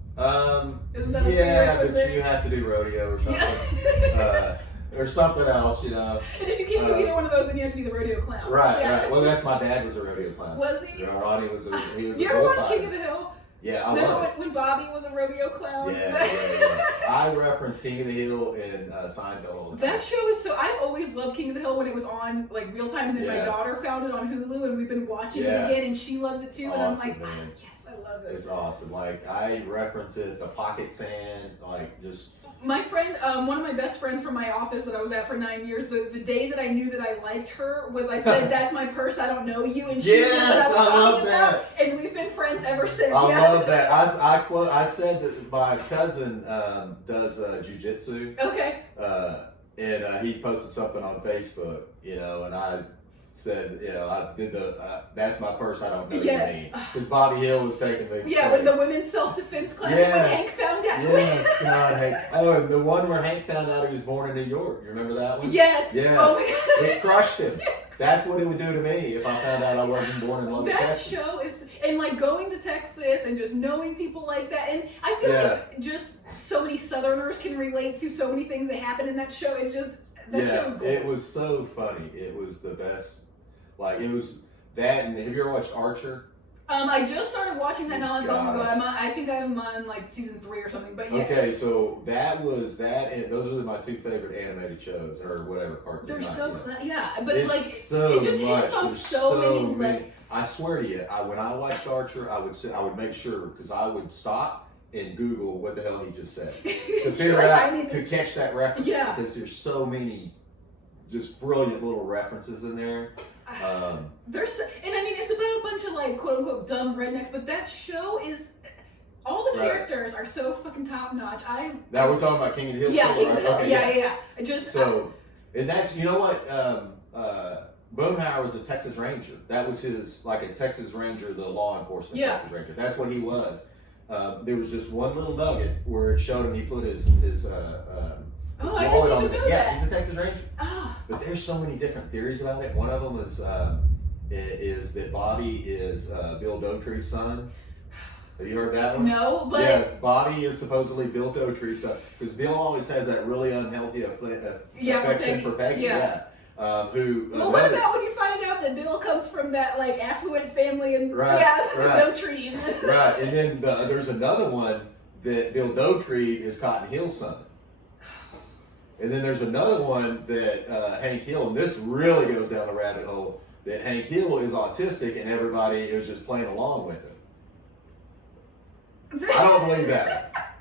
Isn't that but you have to do rodeo or something. Or something else, you know. And if you can't do either one of those, then you have to be the rodeo clown. Right. Well, that's my dad was a rodeo clown. Was he? Ronnie was he was you a ever watch King of the Hill? Yeah, I remember love it. when Bobby was a rodeo clown? Yeah. I reference King of the Hill in Seinfeld all the time. That show is so... I've always loved King of the Hill when it was on like real time, and then my daughter found it on Hulu, and we've been watching it again, and she loves it too, and I'm like, yes, I love it. It's awesome. Like, I reference it, the pocket sand, like, just... My friend, one of my best friends from my office that I was at for 9 years, the day that I knew that I liked her was I said, "That's my purse, I don't know you," and she knew what I was talking about, and we've been friends ever since. I love that. I said that my cousin does jiu-jitsu. Okay. And he posted something on Facebook, you know, and I said, you know, I did that's my purse, I don't know you. Because Bobby Hill was taking me. Yeah, with the women's self-defense class when Hank found out. Yes, God, Hank. Oh, and the one where Hank found out he was born in New York. You remember that one? Yes. Yes. Oh my God. It crushed him. That's what it would do to me if I found out I wasn't born in Lubbock, Texas. That show is, and like going to Texas and just knowing people like that, and I feel like just so many Southerners can relate to so many things that happen in that show. It's just, that show was gold. It was so funny. It was the best. Like, it was that, and have you ever watched Archer? I just started watching that not long ago. I think I'm on like season 3 or something, but yeah. Okay, so that was that, and those are my 2 favorite animated shows, or whatever, cartoons. They're so but it's like, so it just much. hits on so many. I swear to you, when I watched Archer, I would make sure, because I would stop and Google what the hell he just said to figure out, to catch that reference. Yeah. Because there's so many just brilliant little references in there. There's, and I mean, it's about a bunch of like quote unquote dumb rednecks, but that show is, all the characters are so fucking top notch. Now we're talking about King of the Hill. Yeah, King of the Hill. Okay, Yeah. Just so, and that's, you know what, Boomhauer was a Texas Ranger. That was his, like a Texas Ranger, the law enforcement Texas Ranger. That's what he was. There was just one little nugget where it showed him he put his I didn't even know that. Yeah, he's a Texas Ranger. But there's so many different theories about it. One of them is that Bobby is Bill Doughtree's son. Have you heard that one? No, but... Yeah, Bobby is supposedly Bill Doughtree's son. Because Bill always has that really unhealthy affection for Peggy. Yeah. Well, what about when you find out that Bill comes from that like affluent family and no trees? Right, and then there's another one that Bill Doughtry is Cotton Hill's son. And then there's another one that Hank Hill, and this really goes down the rabbit hole, that Hank Hill is autistic and everybody is just playing along with him. I don't believe that.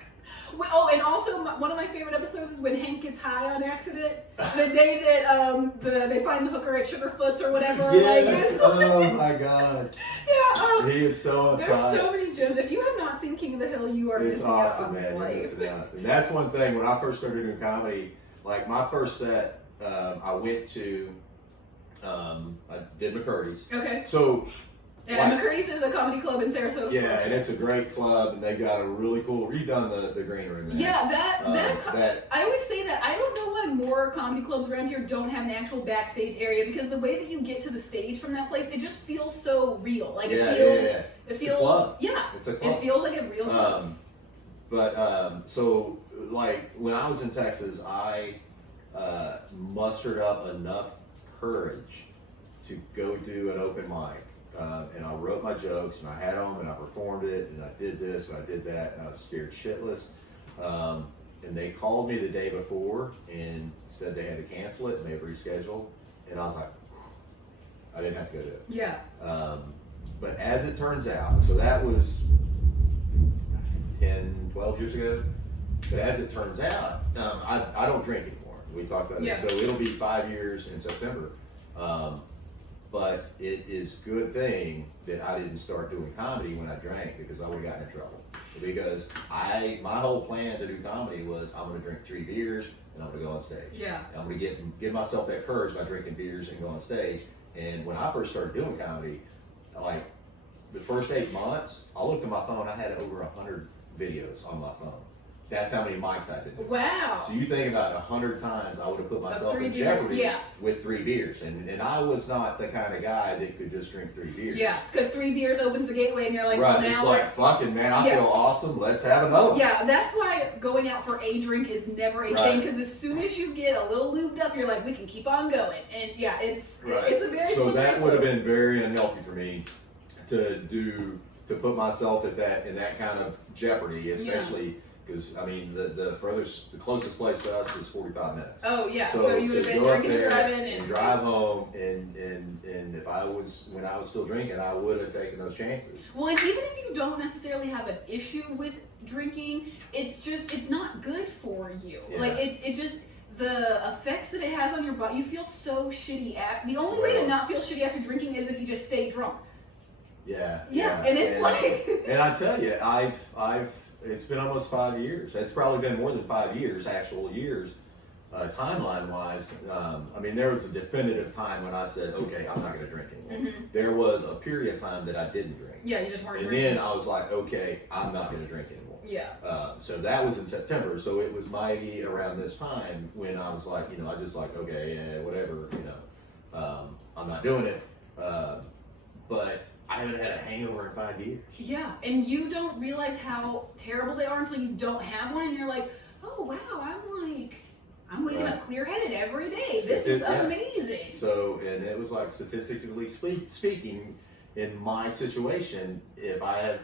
Oh, and also one of my favorite episodes is when Hank gets high on accident. The day that they find the hooker at Sugarfoot's or whatever. Yes. Oh my God. Yeah. He is so on There's fire. so many gems. If you have not seen King of the Hill, you are It's missing awesome, out on man. life. You're missing out. And that's one thing. When I first started doing comedy, like my first set, I went to, I did McCurdy's. Okay. So. Yeah, McCurdy's is a comedy club in Sarasota. Yeah, Florida. and it's a great club, and they've got a really cool redone the green room. There. Yeah, that I always say that I don't know why more comedy clubs around here don't have an actual backstage area, because the way that you get to the stage from that place, it just feels so real. Like it feels, it feels, it's a club. Yeah, It's a club. It feels like a real club. So like when I was in Texas, I mustered up enough courage to go do an open mic. And I wrote my jokes, and I had them, and I performed it, and I did this, and I did that, and I was scared shitless. And they called me the day before and said they had to cancel it, and they rescheduled. And I was like, I didn't have to go do it. Yeah. But as it turns out, so that was 10, 12 years ago. But as it turns out, I don't drink anymore. We talked about it. So it'll be 5 years in September. But it is a good thing that I didn't start doing comedy when I drank, because I would have gotten in trouble. Because my whole plan to do comedy was I'm going to drink 3 beers and I'm going to go on stage. Yeah. I'm going to give myself that courage by drinking beers and go on stage. And when I first started doing comedy, like the first 8 months, I looked at my phone, I had over 100 videos on my phone. That's how many mics I did. Wow. So you think about 100 times I would have put myself in jeopardy with 3 beers. And I was not the kind of guy that could just drink 3 beers. Yeah, because 3 beers opens the gateway and you're like, right, well, it's now like, fucking man, I feel awesome, let's have another one. Yeah, that's why going out for a drink is never a thing, because as soon as you get a little lubed up, you're like, we can keep on going. And yeah, it's a very So that slope. would have been very unhealthy for me to put myself in that kind of jeopardy, especially because I mean the closest place to us is 45 minutes. Oh yeah, so you would have been drinking and driving and drive home, and if when I was still drinking, I would have taken those chances. Well, and even if you don't necessarily have an issue with drinking, it's not good for you. Yeah. Like it just, the effects that it has on your body, you feel so shitty the only way to not feel shitty after drinking is if you just stay drunk. Yeah. And it's like and I tell you, I've it's been almost 5 years. It's probably been more than 5 years, actual years, timeline wise. I mean, there was a definitive time when I said, okay, I'm not going to drink anymore. Mm-hmm. There was a period of time that I didn't drink. Yeah, you just weren't drinking. And then I was like, okay, I'm not going to drink anymore. Yeah. So that was in September. So it was maybe around this time when I was like, I just like, okay, yeah, whatever, I'm not doing it. But I haven't had a hangover in 5 years. Yeah, and you don't realize how terrible they are until you don't have one, and you're like, oh wow, I'm waking up clear-headed every day. This is amazing. So, and it was like statistically speaking, in my situation, if I had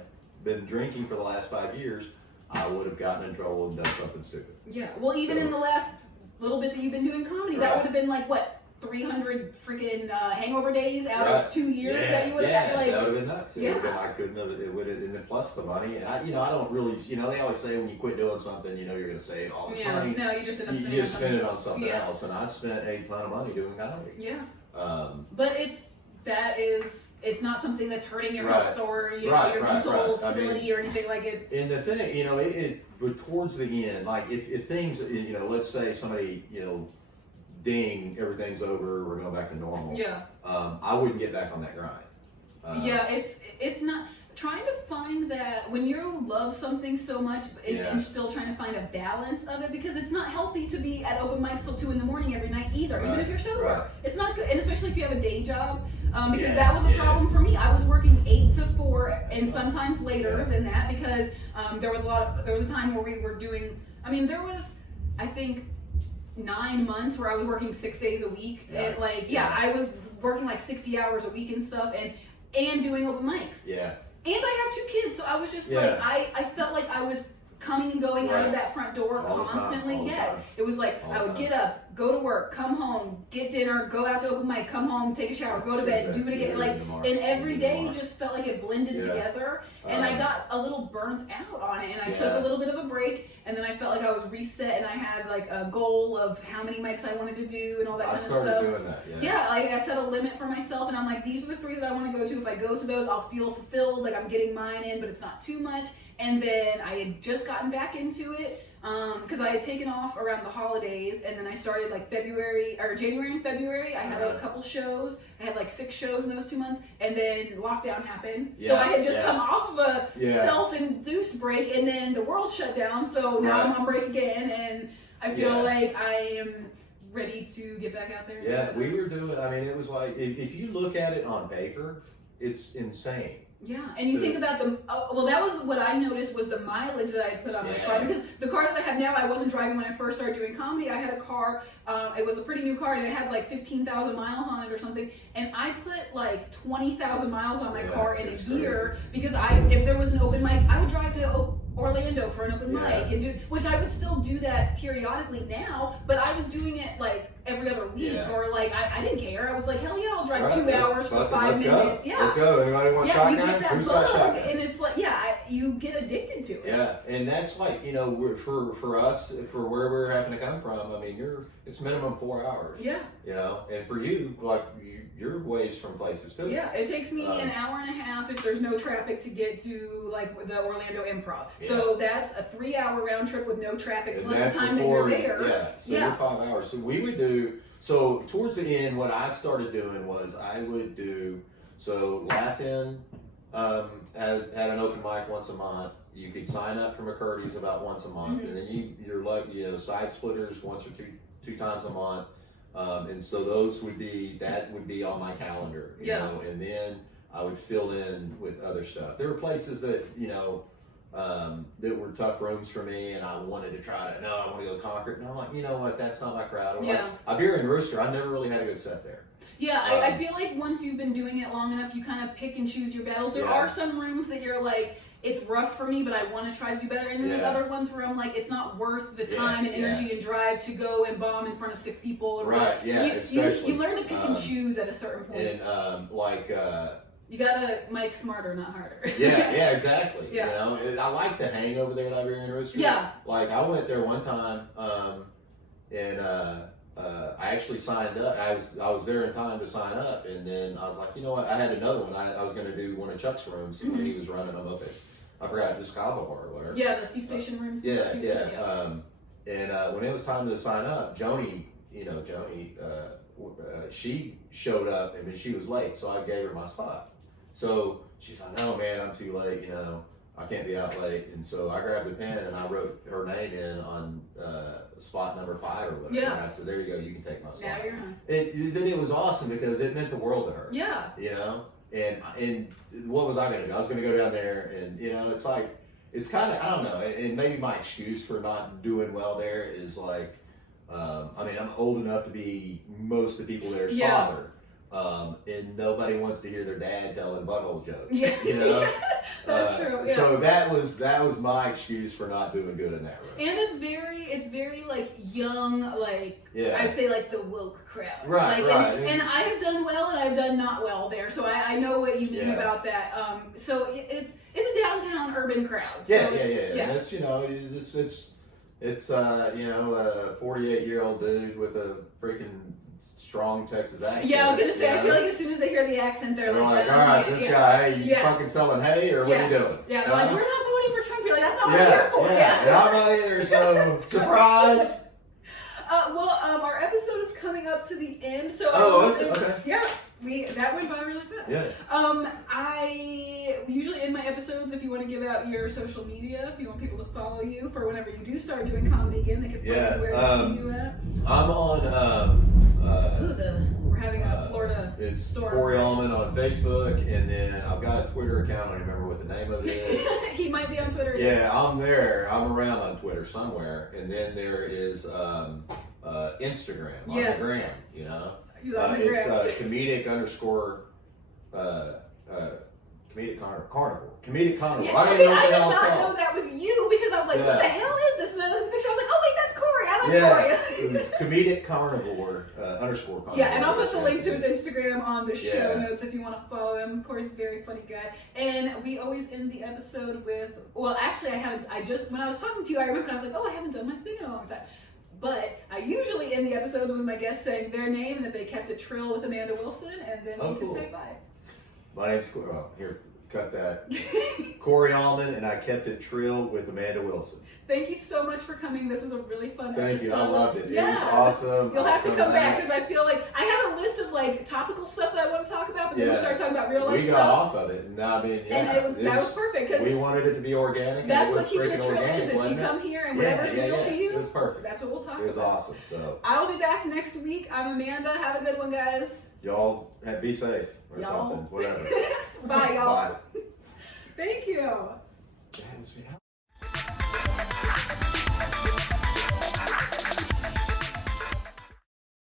been drinking for the last 5 years, I would have gotten in trouble and done something stupid. Yeah, well, even in the last little bit that you've been doing comedy, that would have been like, what, 300 freaking hangover days out of 2 years that you would have had. Like, that would have been nuts. I couldn't have. It would have, and then plus the money. And I don't really. They always say when you quit doing something, you're going to save all this money. No, you just end up spending. You just spend it on something else. And I spent a ton of money doing comedy. Yeah. But it's not something that's hurting your health or your mental stability or anything like it. And the thing, but towards the end, like if things, let's say somebody, ding, everything's over, we're going back to normal. Yeah. I wouldn't get back on that grind. It's not trying to find that when you love something so much and still trying to find a balance of it, because it's not healthy to be at open mics till 2 a.m. every night either, even if you're sober. It's not good, and especially if you have a day job, because that was a problem for me. I was working 8 to 4 and sometimes later than that, because there was a time where we were doing, there was, I think, 9 months where I was working 6 days a week, and I was working like 60 hours a week and stuff, and doing open mics. Yeah. And I have 2 kids, so I was just like, I felt like I was coming and going out of that front door constantly. Yes, it was like I would get up, go to work, come home, get dinner, go out to open mic, come home, take a shower, go to bed, do it again. Like, and every day just felt like it blended together. And I got a little burnt out on it, and I took a little bit of a break, and then I felt like I was reset, and I had like a goal of how many mics I wanted to do and all that kind of stuff. Doing that, like I set a limit for myself, and I'm like, these are the 3 that I want to go to. If I go to those, I'll feel fulfilled, like I'm getting mine in, but it's not too much. And then I had just gotten back into it because I had taken off around the holidays, and then I started like January and February. I had a couple shows. I had like 6 shows in those 2 months, and then lockdown happened. So I had just come off of a self-induced break, and then the world shut down. So now I'm on break again, and I feel like I am ready to get back out there. Yeah, we were doing, I mean, it was like, if you look at it on paper, it's insane. Yeah, and you think about that was what I noticed was the mileage that I had put on my car, because the car that I have now, I wasn't driving when I first started doing comedy. I had a car, it was a pretty new car, and it had like 15,000 miles on it or something, and I put like 20,000 miles on my car in a year, because if there was an open mic, I would drive to Orlando for an open mic, and which I would still do that periodically now, but I was doing it like every other week, or like I didn't care. I was like, hell yeah, I'll drive 2 hours for 5 minutes. Yeah, let's go. Anybody want shotgun? You get that bug, and it's like, you get addicted to it. Yeah, and that's like, you know, for us, for where we're having to come from. I mean, it's minimum 4 hours. Yeah. You know, and for you, like you're ways from places too. Yeah, it takes me an hour and a half if there's no traffic to get to like the Orlando Improv. Yeah. So that's a 3-hour round trip with no traffic, and plus the time that you're there. Yeah, so you're 5 hours. So we would do, so towards the end, what I started doing was I would do, so Laugh-In had an open mic once a month. You could sign up for McCurdy's about once a month, and then you're like, Side Splitters once or two times a month. And so that would be on my calendar, you know, and then I would fill in with other stuff. There were places that, that were tough rooms for me, and I wanted to I want to go to Concord, and I'm like, you know what, that's not my crowd. Like, Iberia and Rooster, I never really had a good set there. Yeah, I feel like once you've been doing it long enough, you kind of pick and choose your battles. There are some rooms that you're like, it's rough for me, but I want to try to do better. And then there's other ones where I'm like, it's not worth the time and energy and drive to go and bomb in front of 6 people. You learn to pick and choose at a certain point. And you gotta make smarter, not harder. Yeah, exactly. You know, I like the hang over there at Iberian Rooster. Yeah. Like I went there one time, and I actually signed up. I was there in time to sign up, and then I was like, you know what? I had another one. I was going to do one of Chuck's rooms when he was running them up at, I forgot, the Scava Bar or whatever. Yeah, the Steve Station rooms. And when it was time to sign up, Joni, she showed up, and she was late, so I gave her my spot. So she's like, oh man, I'm too late, I can't be out late. And so I grabbed the pen and I wrote her name in on spot number 5 or whatever. Yeah. And I said, there you go, you can take my spot. Now you're on. Then it was awesome because it meant the world to her. Yeah. And what was I going to do? I was going to go down there and, it's like, it's kind of, I don't know, and maybe my excuse for not doing well there is like, I'm old enough to be most of the people there's father. And nobody wants to hear their dad telling butthole jokes. Yeah. That's true. Yeah. So that was my excuse for not doing good in that room. And it's very like young, like I'd say like the woke crowd. Right. And I have done well and I've done not well there, so I know what you mean about that. So it's a downtown urban crowd. So it's a 48-year-old dude with a freaking strong Texas accent. Yeah, I was gonna say, I feel like as soon as they hear the accent, they're like, all right, this guy, hey, you fucking selling hay, or what are you doing? Yeah, they're like, we're not voting for Trump. You're like, that's not what we're here for. And I'm not either, so surprise. Our episode is coming up to the end, so okay. Yeah, that went by really fast. Yeah. I usually end my episodes, if you want to give out your social media, if you want people to follow you for whenever you do start doing comedy again, they can find where to see you at. I'm on. We're having a Florida it's storm. Corey Allman on Facebook, and then I've got a Twitter account. I don't remember what the name of it is. He might be on Twitter. Yeah, I'm there. I'm around on Twitter somewhere, and then there is Instagram on the gram. It's comedic underscore comedic carnivore. Comedic carnivore. Yeah, I don't even know what the hell it's it's called. I did called. not know that was you because I'm like, what the hell is this? And then I looked at the picture, I was like, oh wait, that's Corey. I love Corey. It was comedic carnivore, underscore carnivore. Yeah, and I'll put the link to his Instagram on the show notes if you want to follow him. Corey's a very funny guy. And we always end the episode with, well, actually when I was talking to you, I remembered, I was like, oh, I haven't done my thing in a long time. But I usually end the episodes with my guests saying their name and that they kept a Trill with Amanda Wilson, and then we can say bye. My name's Corey. Oh, here, cut that. Corey Allman, and I kept it Trill with Amanda Wilson. Thank you so much for coming. This was a really fun episode. Thank you. I loved it. Yeah. It was awesome. You'll have to come back because I feel like I had a list of like topical stuff that I want to talk about, but then we'll start talking about real life stuff. We got off of it, and I mean, that was perfect because we wanted it to be organic. That's what Keepin a Trill is. You come here and whatever's real to you. It was perfect. That's what we'll talk about. It was awesome. So I'll be back next week. I'm Amanda. Have a good one, guys. Y'all be safe or something. Whatever. Bye, y'all. Bye. Thank you.